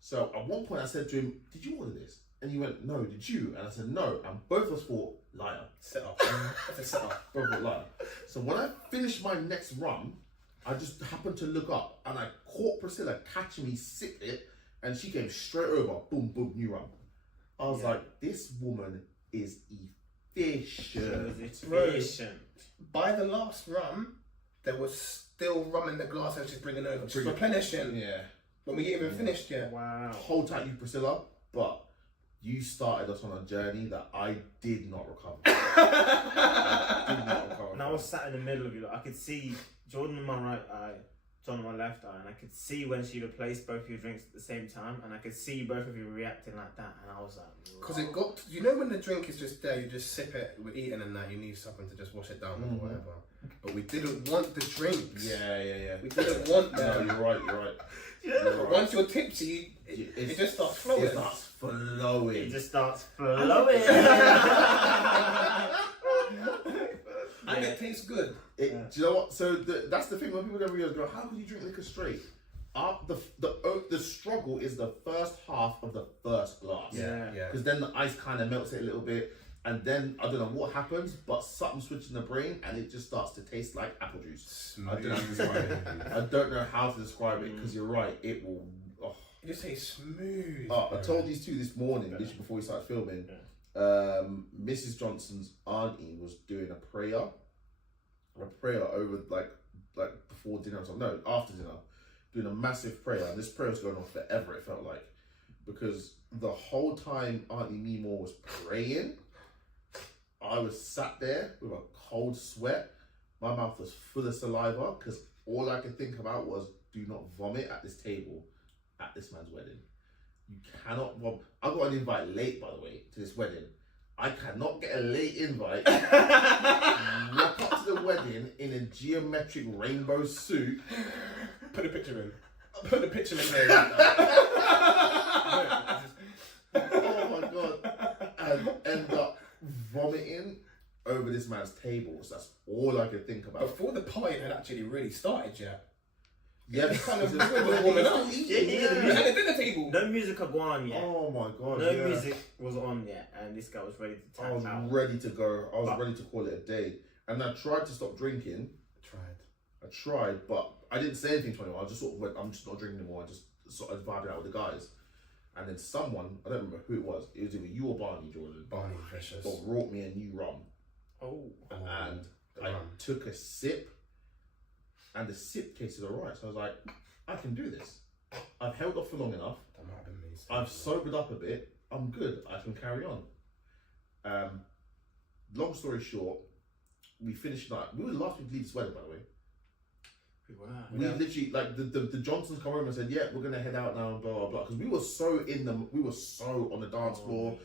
So at one point I said to him, "Did you order this?" And he went, "No, did you?" And I said, "No." And both of us thought, liar. Set up. That's a set up. Both thought, liar. So when I finished my next rum, I just happened to look up, and I caught Priscilla catching me sip it, and she came straight over, boom, boom, new rum. I was like, this woman is efficient. By the last rum, there was still rum in the glass I was just bringing over. Just replenishing. Yeah. When we ain't even finished yet. Wow. Hold tight, you Priscilla, but you started us on a journey that I did not recover. And I was sat in the middle of you. Like, I could see Jordan in my right eye, John in my left eye, and I could see when she replaced both of your drinks at the same time, and I could see both of you reacting like that, and I was like, because it got, you know, when the drink is just there, you just sip it, we're eating and that, you need something to just wash it down with or whatever. But we didn't want the drinks. Yeah. We didn't want them. No, you're right. But once you're tipsy, it just starts flowing. It starts flowing. It just starts flowing. And it tastes good. Do you know what? So that's the thing when people don't realize, go, how can you drink liquor straight? The struggle is the first half of the first glass. Yeah. Because then the ice kind of melts it a little bit, and then I don't know what happens, but something switches in the brain, and it just starts to taste like apple juice. I don't know how to describe it. I don't know how to describe it because you're right. It will. Oh. It just tastes smooth. I told these two this morning, literally before we started filming. Mrs. Johnson's auntie was doing a prayer over like before dinner or something. No, after dinner, doing a massive prayer, and this prayer was going on forever. It felt like, because the whole time Auntie Mimo was praying, I was sat there with a cold sweat. My mouth was full of saliva because all I could think about was, do not vomit at this table at this man's wedding. You cannot vomit. I got an invite late, by the way, to this wedding. I cannot get a late invite. Walk up to the wedding in a geometric rainbow suit. Put a picture in. Put the picture in there. Oh my god. And end up vomiting over this man's table. So that's all I could think about. Before the party had actually really started yet. Yeah, kind of warming up. Yeah. We had a dinner table. No music had gone yet. Oh my god. No music was on yet, and this guy was ready to tap out. I was ready to go. I was ready to call it a day. And I tried to stop drinking. I tried, but I didn't say anything to anyone. I just sort of went, I'm just not drinking anymore. I just sort of vibing out with the guys. And then someone, I don't remember who it was either you or Barney, Jordan. Barney, precious. But brought me a new rum. Oh. And I took a sip, and the sip tasted alright. So I was like, I can do this. I've held off for long enough. That might have been me. I've sobered up a bit. I'm good. I can carry on. Long story short, we finished night. We were the last week to leave this wedding, by the way. We literally, like, the Johnsons come over and said, yeah, we're gonna head out now and blah blah blah, because we were so on the dance floor,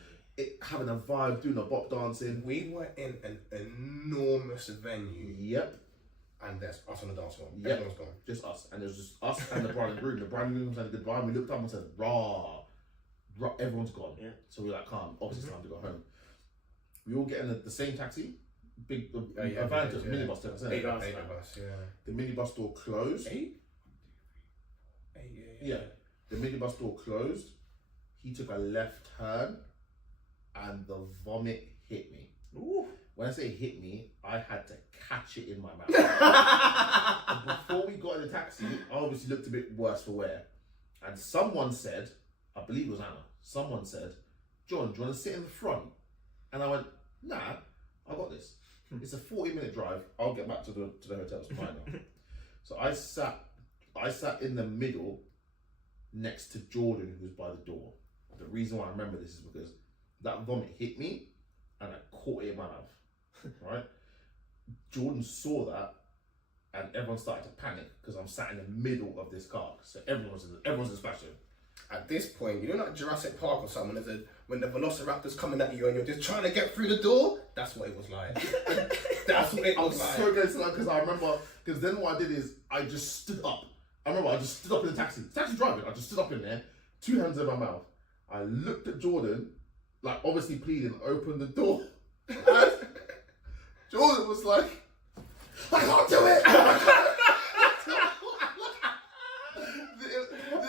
having a vibe, doing a bop dancing. We were in an enormous venue. Yep. And there's us on the dance floor. Yep. Everyone's gone. Just us, and it was just us and the bride and groom. The bride and groom was saying goodbye, and we looked up and said, rah, everyone's gone. Yeah. So we were like, calm. Obviously, it's time to go home. We all get in the same taxi. Big minibus, Eight bus, yeah. The minibus door closed. Eight, yeah. The minibus door closed. He took a left turn, and the vomit hit me. Ooh. When I say hit me, I had to catch it in my mouth. Before we got in the taxi, I obviously looked a bit worse for wear. And someone said, I believe it was Anna, someone said, John, do you want to sit in the front? And I went, nah, I got this. It's a 40-minute drive. I'll get back to the hotel. It's fine now. So I sat in the middle next to Jordan, who was by the door. The reason why I remember this is because that vomit hit me and I caught it in my mouth. Right? Jordan saw that and everyone started to panic because I'm sat in the middle of this car. So everyone's in splash zone. At this point, you know, like Jurassic Park or something, when the Velociraptor's coming at you and you're just trying to get through the door. That's what it was like. That's what it was like. So good because I remember, because then what I did is I just stood up. I remember I just stood up in the taxi. Taxi driving. I just stood up in there, 2 hands in my mouth. I looked at Jordan, like obviously pleading, opened the door. And Jordan was like, I can't do it!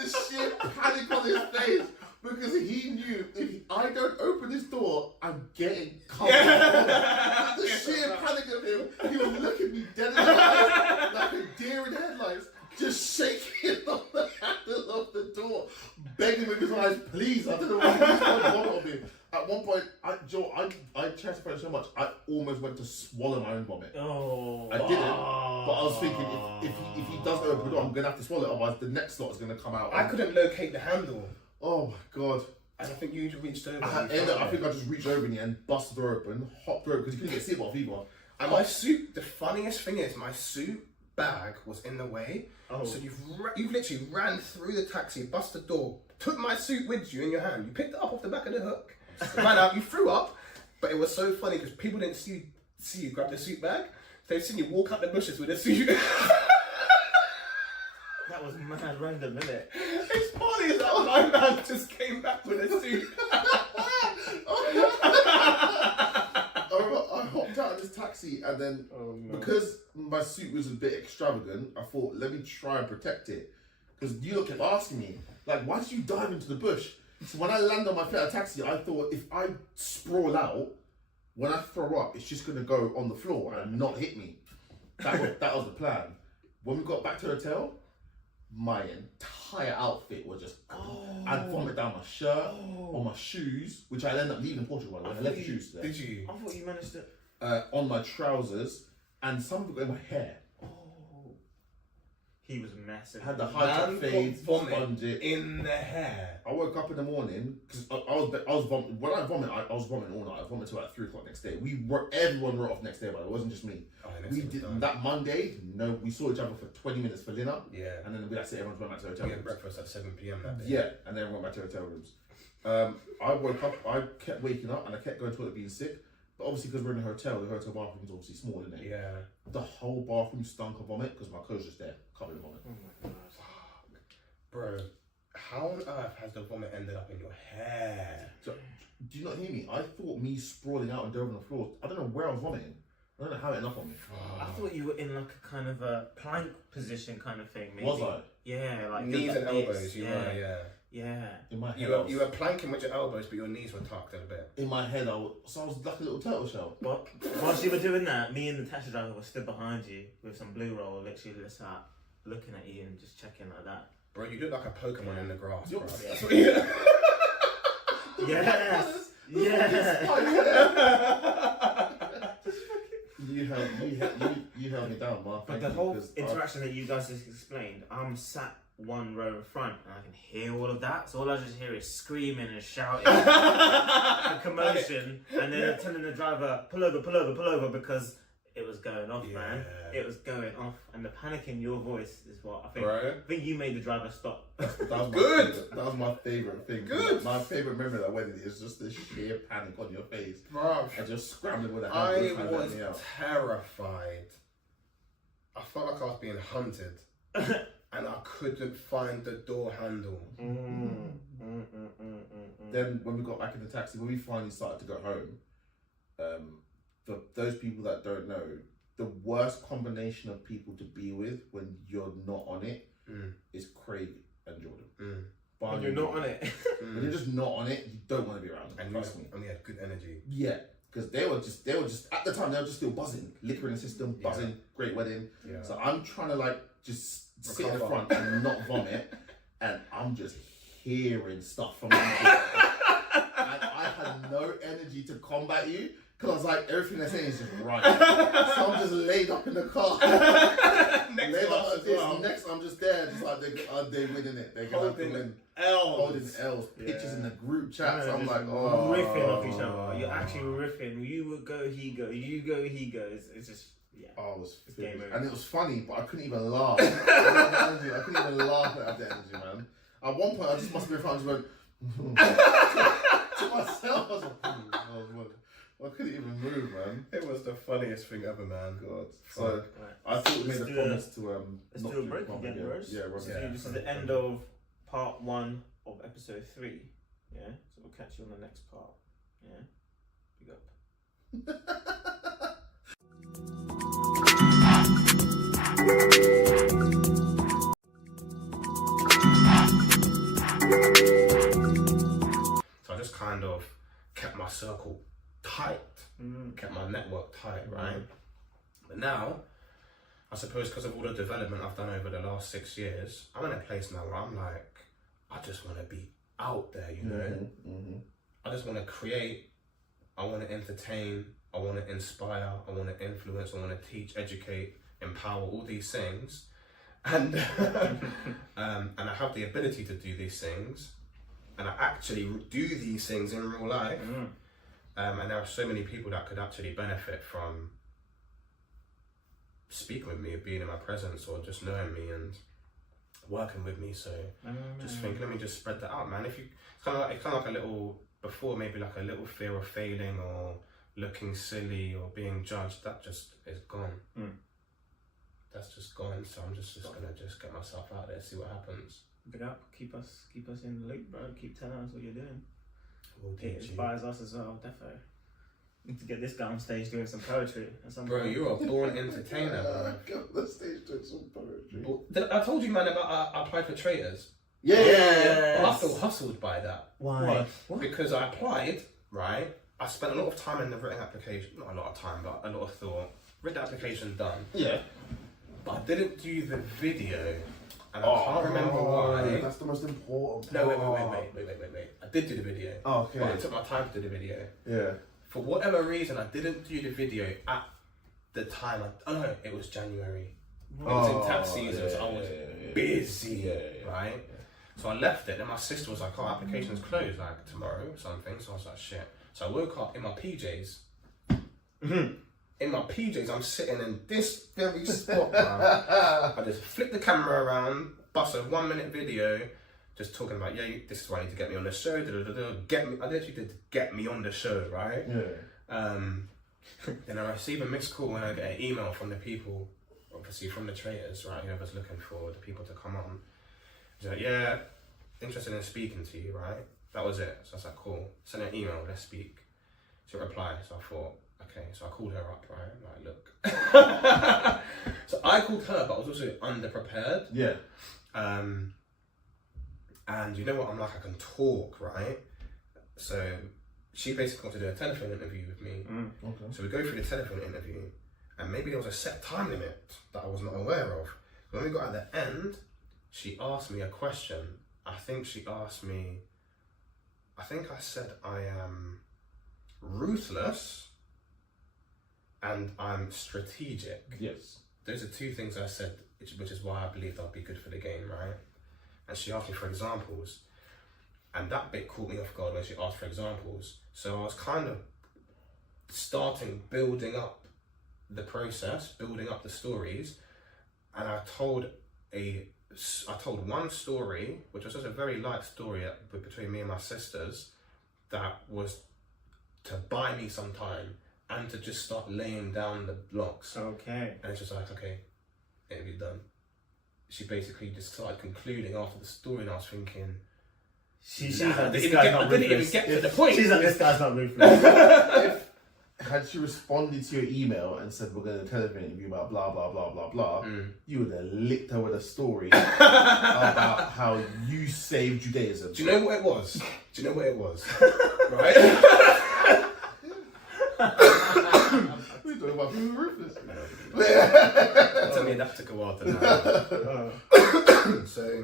the sheer panic on his face because he knew if I don't open this door, I'm getting covered. Yeah. The sheer panic of him, he was looking me dead in the eyes like a deer in headlights, just shaking on the handle of the door, begging with his eyes, please, I don't know what he's going to vomit on me. At one point, I chested so much, I almost went to swallow my own vomit. Oh. I didn't, but I was thinking, if he does open the door, I'm going to have to swallow it, otherwise the next slot is going to come out. I couldn't locate the handle. Oh my God. And I think you reached over. I think I just reached over in the end, busted the door open, hopped through it, because you couldn't get seatbelt either. And my suit, the funniest thing is, my suit bag was in the way. Oh. So you've literally ran through the taxi, busted the door, took my suit with you in your hand. You picked it up off the back of the hook. Ran out, you threw up, but it was so funny because people didn't see you grab the suit bag. They've seen you walk out the bushes with a suit. That was mad random, isn't it? It's funny as that my man just came back with a suit. I hopped out of this taxi and then because my suit was a bit extravagant, I thought let me try and protect it. Because you kept asking me, like, why did you dive into the bush? So when I land on my feet at a taxi, I thought if I sprawl out, when I throw up, it's just going to go on the floor and not hit me. That was the plan. When we got back to the hotel, my entire outfit was just... I'd vomit down my shirt, on my shoes, which I ended up leaving in Portugal. I left the shoes there. Did you? I thought you managed to... On my trousers, and some of it got in my hair. He was massive. Had the high top fade, vomit it in the hair. I woke up in the morning because I was vomiting. When I vomit, I was vomiting all night. I vomited till like 3 o'clock next day. Everyone wrote off next day, but it wasn't just me. We did that Monday. No, we saw each other for 20 minutes for dinner. Yeah, and then we everyone went back to the hotel. We had breakfast at 7 p.m. that day. Yeah, and then everyone went back to hotel rooms. I woke up. I kept waking up, and I kept going to the toilet being sick. But obviously, because we're in a hotel, the hotel bathroom is obviously small, isn't it? Yeah. The whole bathroom stunk of vomit because my clothes just there, covered in vomit. Oh my God. Bro, how on earth has the vomit ended up in your hair? So, do you not hear me? I thought me sprawling out and dove on the floor. I don't know where I was vomiting. I don't know how it ended up on me. I thought you were in like a kind of a plank position kind of thing. Maybe. Was I? Yeah, like knees and elbows. This. You were, yeah. Yeah. In my head, you were planking with your elbows, but your knees were tucked a bit. In my head, I was like a little turtle shell. But whilst you were doing that, me and the taxi driver were stood behind you with some blue roll, literally just like looking at you and just checking like that. Bro, you look like a Pokemon in the grass, bro. That's what you Yes. Yes. You held me down, Mark. But the whole interaction that you guys just explained, I'm sat one row in front and I can hear all of that. So all I just hear is screaming and shouting and commotion, and then telling the driver, pull over because it was going off, man. It was going off, and the panic in your voice is what I think. Right. I think you made the driver stop. That was good. That was my favourite thing. Good. My favourite memory of that wedding is just the sheer panic on your face, bro. And just scrambling with a hand. I was terrified. I felt like I was being hunted, and I couldn't find the door handle. Then when we got back in the taxi, when we finally started to go home, for those people that don't know, the worst combination of people to be with when you're not on it is Craig and Jordan. When you're not on it. When you're just not on it, you don't want to be around them. Trust me. And we had good energy. Yeah, because they were just at the time they were just still buzzing, liquor in the system, buzzing, great wedding. Yeah. So I'm trying to like just sit in the front and not vomit, and I'm just hearing stuff from them. And I had no energy to combat you. Because I was like, everything they're saying is just right. So I'm just laid up in the car. Next, I'm just there, just like, they're winning it. They're going to win. Holding L's. Pictures in the group chats. I'm like, riffing off each other. You're actually riffing. You would go, he goes. You go, he goes. It's just... yeah. I was It's game finished. over. And it was funny, but I couldn't even laugh. I couldn't even laugh at the energy, man. At one point, I just must have been fine. I just went to myself. I was like, I couldn't even move, man. It was the funniest thing ever, man. God. So Right. I thought we Let's made a do a- promise to Let's not do a do break one again, Rose. Yeah, Rose. Yeah. This is the end of part 1 of episode 3. Yeah, so we'll catch you on the next part. Yeah, big up. So I just kind of kept my circle tight, kept my network tight, right? But now, I suppose because of all the development I've done over the last 6 years, I'm in a place now where I'm like, I just want to be out there, you know? I just want to create, I want to entertain, I want to inspire, I want to influence, I want to teach, educate, empower, all these things. And and I have the ability to do these things, and I actually do these things in real life. And there are so many people that could actually benefit from speaking with me, being in my presence, or just knowing me and working with me. So just think, let me just spread that out, man. If you kind of like a little before, maybe like a little fear of failing or looking silly or being judged. That just is gone. That's just gone. So I'm just gonna just get myself out there, see what happens. Big up. Keep us in the loop, bro. Keep telling us what you're doing. We'll It teach you. inspires us as well, defo. Need to get this guy on stage doing some poetry or something. Bro, you're a born entertainer, bro. Go on the stage doing some poetry. I told you, man, about I applied for traitors. Yeah. But I feel hustled by that. Why? What? Because I applied, right? I spent a lot of time in the written application. Not a lot of time, but a lot of thought. Written application done. Yeah. But I didn't do the video. And I can't remember why. That's the most important No, part. wait. I did do the video. Oh, okay. But I took my time to do the video. Yeah. For whatever reason, I didn't do the video at the time. It was January. It was in tax season, so I was busy, right? So I left it, and my sister was like, oh, application's closed, like, tomorrow or something. So I was like, shit. So I woke up in my PJs. In my PJs, I'm sitting in this very spot, man. I just flipped the camera around, bust a 1 minute video, just talking about, yeah, this is why I need to get me on the show, get me. I actually did get me on the show, right? Yeah. Then I receive a missed call when I get an email from the people, obviously from the traitors, right? Whoever's looking for the people to come on. He's like, yeah, interested in speaking to you, right? That was it. So I was like, cool. Send an email, let's speak. She replied. So I thought, okay. So I called her up, right? Like, look. So I called her, but I was also underprepared. Yeah. And you know what? I'm like, I can talk, right? So she basically wanted to do a telephone interview with me. Okay. So we go through the telephone interview, and maybe there was a set time limit that I was not aware of. When we got at the end, she asked me a question. I think I said I am ruthless and I'm strategic. Yes. Those are two things I said, which is why I believed I'd be good for the game, right? And she asked me for examples. And that bit caught me off guard when she asked for examples. So I was kind of building up the process, building up the stories. And I told one story, which was just a very light story between me and my sisters, that was to buy me some time and to just start laying down the blocks. Okay. And it's just like, okay, interview done. She basically just started concluding after the story, and I was thinking, She's nah, like, this I guy's not didn't even ruthless. get to the point. She's like, this guy's not ruthless. Had she responded to your email and said, we're going to telephone interview about blah, blah, blah, blah, blah, you would have licked her with a story about how you saved Judaism. Do you know what it was? Right? We're talking about being ruthless. I mean, that took a while to know. So,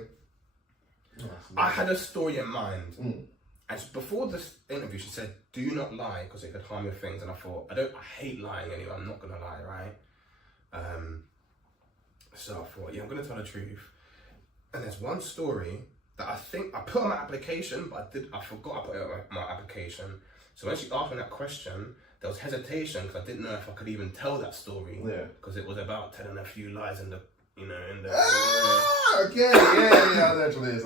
I had a story in mind. And before this interview, she said, do not lie because it could harm your things. And I thought, I hate lying anyway. I'm not going to lie, right? So I thought, yeah, I'm going to tell the truth. And there's one story that I think I put on my application, but I forgot I put it on my application. So when she asked me that question, there was hesitation because I didn't know if I could even tell that story. Yeah. Because it was about telling a few lies in the, in the Okay, yeah, I know what it is.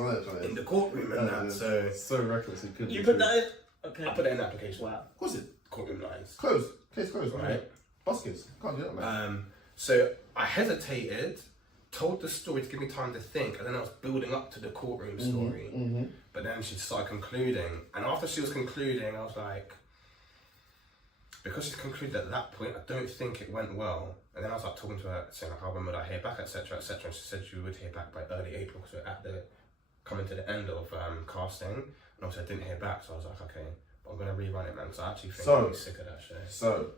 in the courtroom and that. So so reckless, it couldn't. You be put true. that in? Okay. I put it in the application. Wow. Of course it. Courtroom lies. Closed. Case closed. Right. Right. Buskers. Can't do that, man. So I hesitated, told the story to give me time to think, and then I was building up to the courtroom story. But then she started concluding, and after she was concluding, I was like, because she concluded at that point, I don't think it went well. And then I was like talking to her, saying like, when would I hear back, etc., etc. And she said she would hear back by early April, because we're coming to the end of casting. And obviously I didn't hear back, so I was like, okay, but I'm gonna rerun it, man. So I actually think I'm sick of that show. So,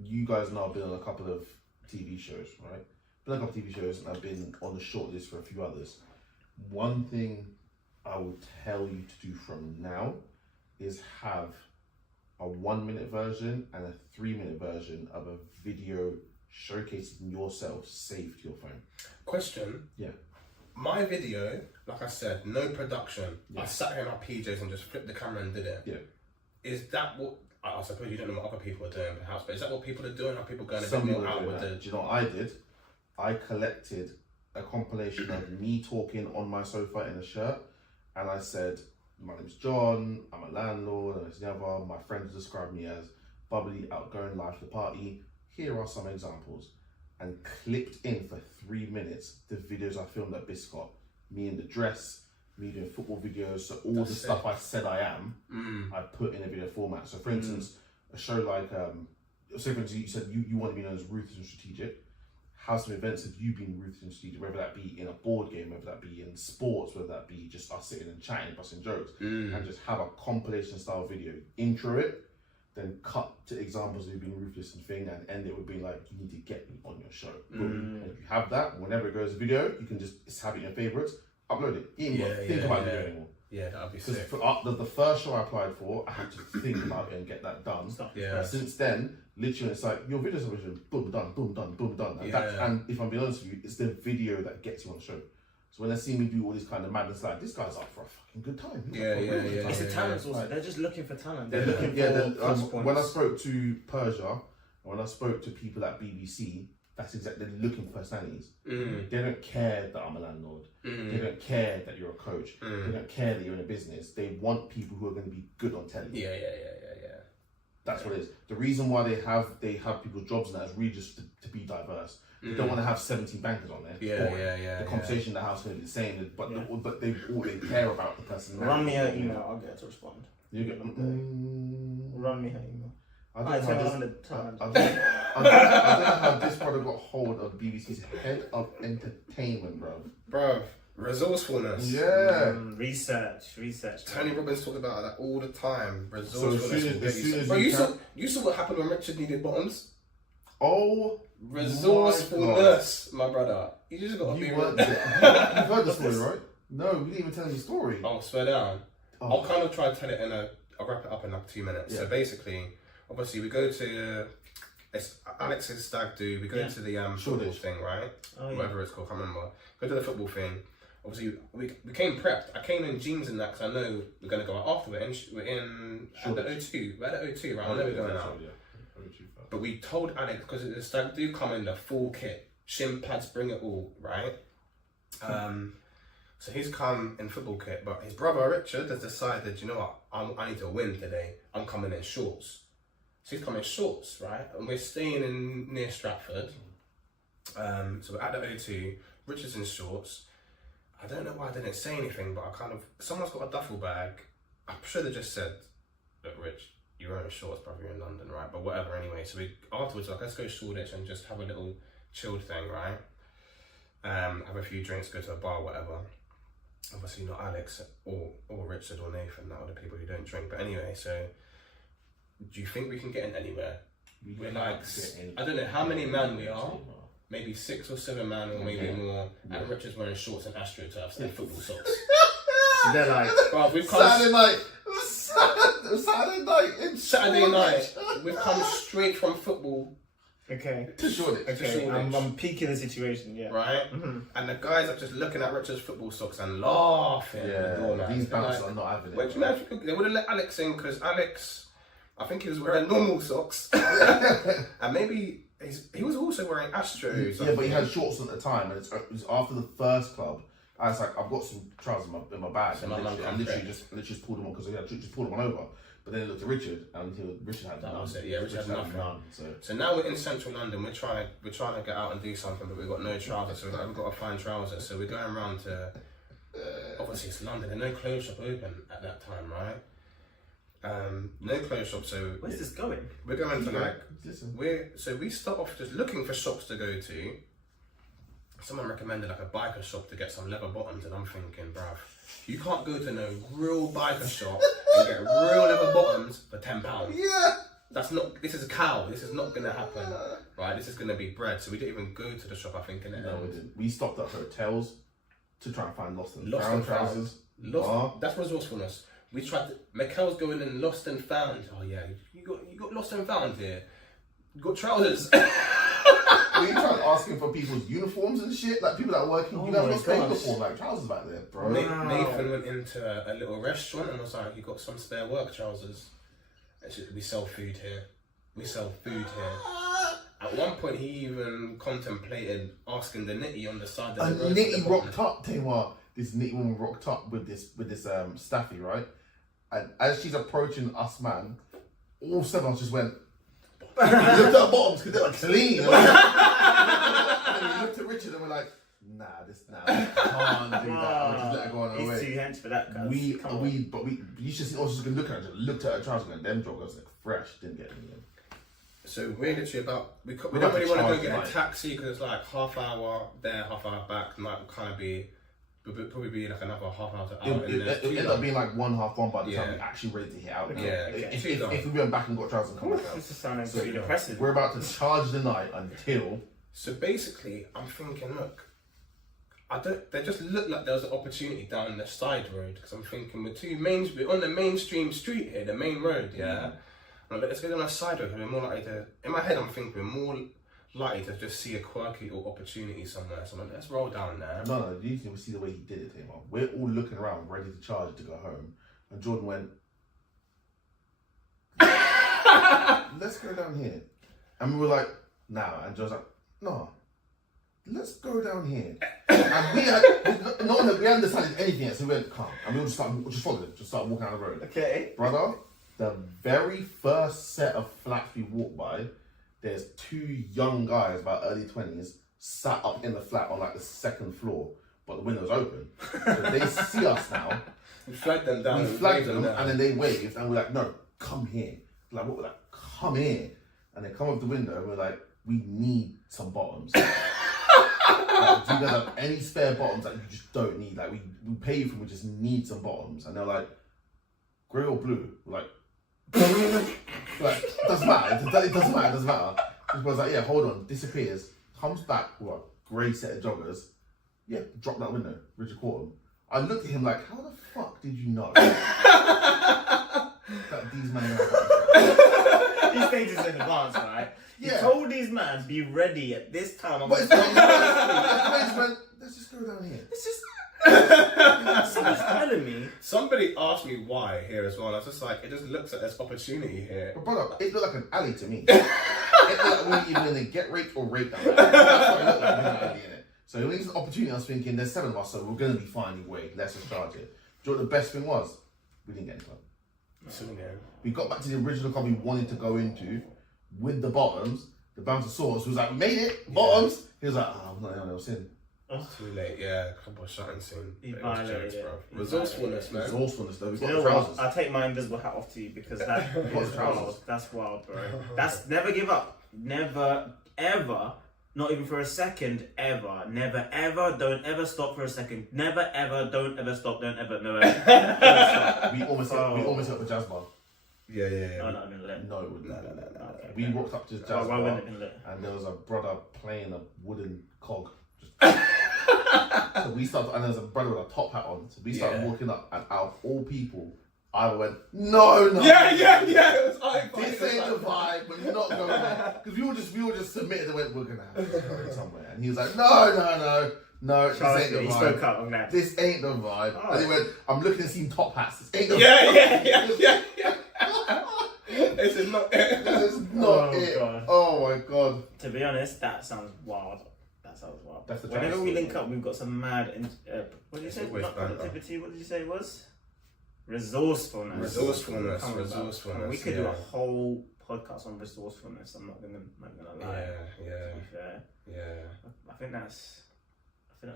you guys know I've been on a couple of TV shows, right? Been on a couple of TV shows, and I've been on the short list for a few others. One thing I would tell you to do from now is have a 1-minute version and a 3-minute version of a video showcasing yourself saved to your phone. Question. Yeah. My video, like I said, no production. Yeah. I sat here in my PJs and just flipped the camera and did it. Yeah. Is that what, I suppose you don't know what other people are doing perhaps, but is that what people are doing? Are people going a Some bit people more out do with that. the... Do you know what I did? I collected a compilation of me talking on my sofa in a shirt, and I said, my name's John, I'm a landlord, and it's the other. My friends describe me as bubbly, outgoing, life of the party. Here are some examples. And clipped in for 3 minutes the videos I filmed at Biscott. Me in the dress, me doing football videos, so all the stuff I said I am, I put in a video format. So for instance, a show like, say for instance, you said you want to be known as ruthless and strategic. How some events have you been ruthless and strategic, whether that be in a board game, whether that be in sports, whether that be just us sitting and chatting, busting jokes, and just have a compilation style video, intro it, then cut to examples of you being ruthless and thing, and end it with being like, you need to get me on your show. And if you have that, whenever it goes to video, you can just have it in your favourites, upload it. You ain't got to think about it anymore. Yeah, that'd be Because sick. the first show I applied for, I had to think about it and get that done. Yeah. And since then, literally, it's like your video submission, boom, done, boom, done, boom, done. And, and if I'm being honest with you, it's the video that gets you on the show. So when they see me do all this kind of madness, like, this guy's up for a fucking good time. It's a talent also. They're just looking for talent. They're looking for when I spoke to Persia, when I spoke to people at BBC, that's exactly, they're looking for personalities. They don't care that I'm a landlord. They don't care that you're a coach. They don't care that you're in a business. They want people who are going to be good on telly. Yeah. That's what it is. The reason why they have people's jobs in that is really just to be diverse. They don't want to have 17 bankers on there. Yeah. The conversation in the house is going to be the same, but they care about the person. Run me her email, I'll get her to respond. You get Run me her email. I don't know how this brother got hold of BBC's head of entertainment, bro. Resourcefulness. Yeah. Research. Tony Robbins talked about that all the time. Resourcefulness. So as soon as bro, you saw what happened when Richard needed bottoms? Oh, resourcefulness, my brother. You just got to be real. You've heard the story, right? No, we didn't even tell you the story. Oh, swear down. I'll kind of try to tell it I'll wrap it up in like 2 minutes. So basically, obviously we go to Alex's stag do, we go to the football thing, right? Whatever it's called, I can't remember. Go to the football thing. Obviously, we came prepped. I came in jeans and that because I know we're going to go out after it. We're in at the O2. We're at the O2, right? I know we're going out. But we told Alex, because the stag do come in the full kit. Shin pads, bring it all, right? So he's come in football kit, but his brother Richard has decided, you know what, I need to win today. I'm coming in shorts. So he's coming in shorts, right? And we're staying near Stratford. So we're at the O2. Richard's in shorts. I don't know why I didn't say anything, but someone's got a duffel bag. I'm sure they just said, look, Rich, you're wearing shorts, brother, you're in London, right? But whatever, anyway. So we afterwards, like, let's go Shoreditch and just have a little chilled thing, right? Have a few drinks, go to a bar, whatever. Obviously not Alex or Richard or Nathan, that are the people who don't drink. But anyway, so do you think we can get in anywhere? We're like, I don't know how many men we are. Maybe 6 or 7 man, or maybe more. And Richard's wearing shorts and AstroTurfs and football socks. So they're like, bro, we've come Saturday night. We've come straight from football. Okay. To Shoreditch. Okay. I'm peaking the situation. Yeah. Right. And the guys are just looking at Richard's football socks and laughing. Yeah. These bouncers are not having it. They would have let Alex in because Alex I think he was wearing normal socks. And maybe he was also wearing Astros. Yeah, but he had shorts at the time, and it was after the first club. I was like, I've got some trousers in my bag, So and literally just pulled them on because I just pulled them on over. But then I looked at Richard, and Richard had That none. was it. Yeah, Richard had none. So So now we're in central London. We're trying to get out and do something, but we've got no trousers. So we've got to find trousers. So we're going around to. Obviously, it's London. There's no clothes shop open at that time, right? No clothes shop. So Where's this going? we're going to like. listen. We start off just looking for shops to go to. Someone recommended like a biker shop to get some leather bottoms, and I'm thinking, bruv, you can't go to no real biker shop and get real leather bottoms for £10. Yeah. That's not. This is a cow. This is not gonna happen, right? This is gonna be bread. So we didn't even go to the shop. I think in the No, we end. didn't. We stopped at hotels to try and find lost and Lost found and found. trousers. Lost. That's resourcefulness. We tried to. Mikel's going in lost and found. Oh yeah, you got lost and found here. You got trousers. Well, you tried asking for people's uniforms and shit, like people that are working. Oh you have my no space gosh. before, like trousers back there, bro. Wow. Nathan went into a little restaurant and was like, "You got some spare work trousers?" We sell food here. We sell food here. At one point, he even contemplated asking the nitty on the side of A the road. nitty rocked up, Tamar. This nitty woman rocked up with this staffy, right? And as she's approaching us, man, all seven of us just went. We looked at our bottoms because they were clean. And then we looked at Richard and we're like, nah, we can't do that. We'll just let her go on her He's way. too hench for that, guys. You should see. I was just gonna look at her, just looked at her trousers, and them joggers like fresh. Didn't get anything. So we're literally about. We We're don't about really to want to go charge get like- a taxi because it's like half hour there, half hour back. Might kind of be. Would probably be like another half hour to hour. It ended up being like 1.5 by the time Yeah. we actually ready to hit out. Okay. Yeah. If we went back and got trousers and come back out. This is sounding So, pretty impressive. We're about to charge the night until. So basically, I'm thinking, look, they just look like there was an opportunity down the side road because I'm thinking we're on the mainstream street here, the main road, yeah. I'm like, let's go down the side road because we're more likely to. In my head, I'm thinking we're more likely to just see a quirky or opportunity somewhere. So I'm like, let's roll down there. No, you can see the way he did it, Tamar. We're all looking around, ready to charge to go home, and Jordan went, "Let's go down here," and we were like, "Nah," and John's like, "No, let's go down here." And we hadn't decided anything yet, so we went, "Come," and we just followed him, just started walking down the road. Okay. Brother, the very first set of flats we walked by, there's two young guys, about early 20s, sat up in the flat on like the second floor, but the window's open. So they see us now. We flagged them down. We flagged them, down. and then they waved, and we're like, "No, come here." Like, what? We're like, "Come here," and they come up the window, and we're like, "We need some bottoms." Like, do you guys have any spare bottoms that you just don't need? Like, we pay you for, we just need some bottoms, and they're like, "Grey or blue?" We're like. Like, doesn't matter. It doesn't matter. This was like, "Yeah, hold on," disappears, comes back with a grey set of joggers. Yeah, drop that window. Richard caught him. I looked at him like, how the fuck did you know that these men are These things is in advance, right? Yeah. You told these man be ready at this time. But it's not. Let's just go down here. It's just. Someone's telling me. Somebody asked me why here as well. I was just like, it just looks like there's opportunity here. But brother, it looked like an alley to me. It looked like we either get raped or raped. That's what it looked like. We didn't really in it. So when there's an opportunity, I was thinking, there's 7 of us, so we're going to be fine anyway. Let's just charge it. Do you know what the best thing was? We didn't get into it. So, yeah. We got back to the original club we wanted to go into with the bottoms. The bouncer saw us. He was like, "We made it, bottoms." He was like, "Oh, I'm not the only one else in." Too late, yeah. Club was shutting soon. He But it was violated jokes, it. bro. He Resourcefulness, man. Resourcefulness though. We You got know the what? trousers. I'll take my invisible hat off to you because that What is trousers? wild. That's wild, bro. That's never give up. Never, ever, not even for a second, ever. Never, ever, don't ever stop for a second. Never, ever, don't ever stop, don't ever, no ever. Never stop. We almost hit the jazz bar. Yeah. No, not been lit. No, it wouldn't. Okay. We walked up to the jazz Why bar, wouldn't it been lit? and there was a brother playing a wooden cog. So we started, and there was a brother with a top hat on. So we started walking up, and out of all people, I went, "No." Yeah. It was hype. This ain't the vibe. We're not going there because we all just submitted and went, "We're gonna have to go somewhere." And he was like, "No. This Charles, ain't the he vibe. spoke out on that. This ain't the vibe." Oh. And he went, "I'm looking and seeing top hats. This ain't the vibe." Yeah. This is not it. This is not Oh, it. God. Oh my god. To be honest, that sounds wild. That's the Whenever chance. we link up, we've got some mad. What did you It's say? always Not banter. productivity. What did you say it was? Resourcefulness. Resourcefulness. Come on, Resourcefulness. we could do yeah. a whole podcast on resourcefulness. I'm not gonna lie. Yeah, To be fair, yeah. I think that's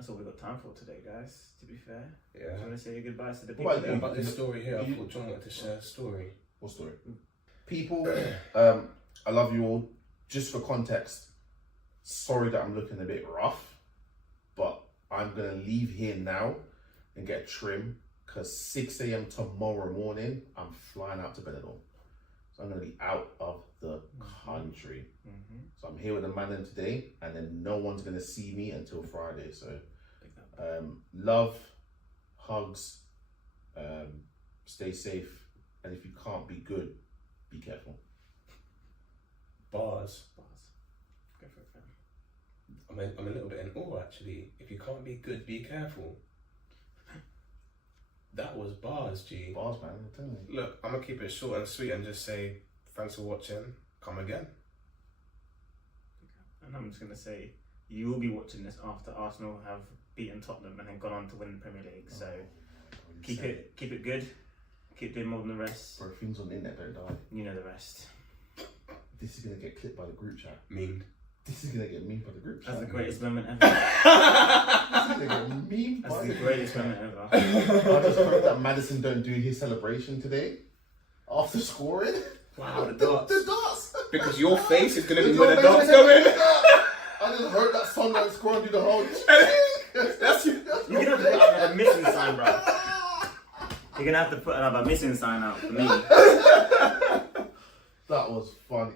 all we've got time for today, guys. To be fair, do you Yeah. want to say your goodbyes to the What people? about But this story here, I You- thought John wanted to share a story. What story? People, I love you all. Just for context, sorry that I'm looking a bit rough, but I'm gonna leave here now and get a trim because 6 a.m. tomorrow morning I'm flying out to Benidorm, so I'm gonna be out of the country. Mm-hmm. So I'm here with the man in today, and then no one's gonna see me until Friday. So, love, hugs, stay safe, and if you can't be good, be careful. Bars. Go for it, fam. I'm a little bit in awe actually. If you can't be good, be careful. That was bars, G. Bars, man, I'm telling you. Look, I'm gonna keep it short and sweet and just say thanks for watching. Come again. And I'm just gonna say you will be watching this after Arsenal have beaten Tottenham and then gone on to win the Premier League. So keep it good. Keep doing more than the rest. Bro, things on the internet don't die. You know the rest. This is gonna get clipped by the group chat. Mean. This is gonna get memed by the group chat. That's the greatest moment ever. This is gonna get memed That's by the the greatest moment ever. I just hope that Madison don't do his celebration today after scoring. Wow, the darts. The darts. Because your face is gonna be Your where the face darts is go in. I just hope that son don't score and do the whole. That's You're gonna have to put up a missing sign, bro. You're gonna have to put another missing sign out for me. That was funny.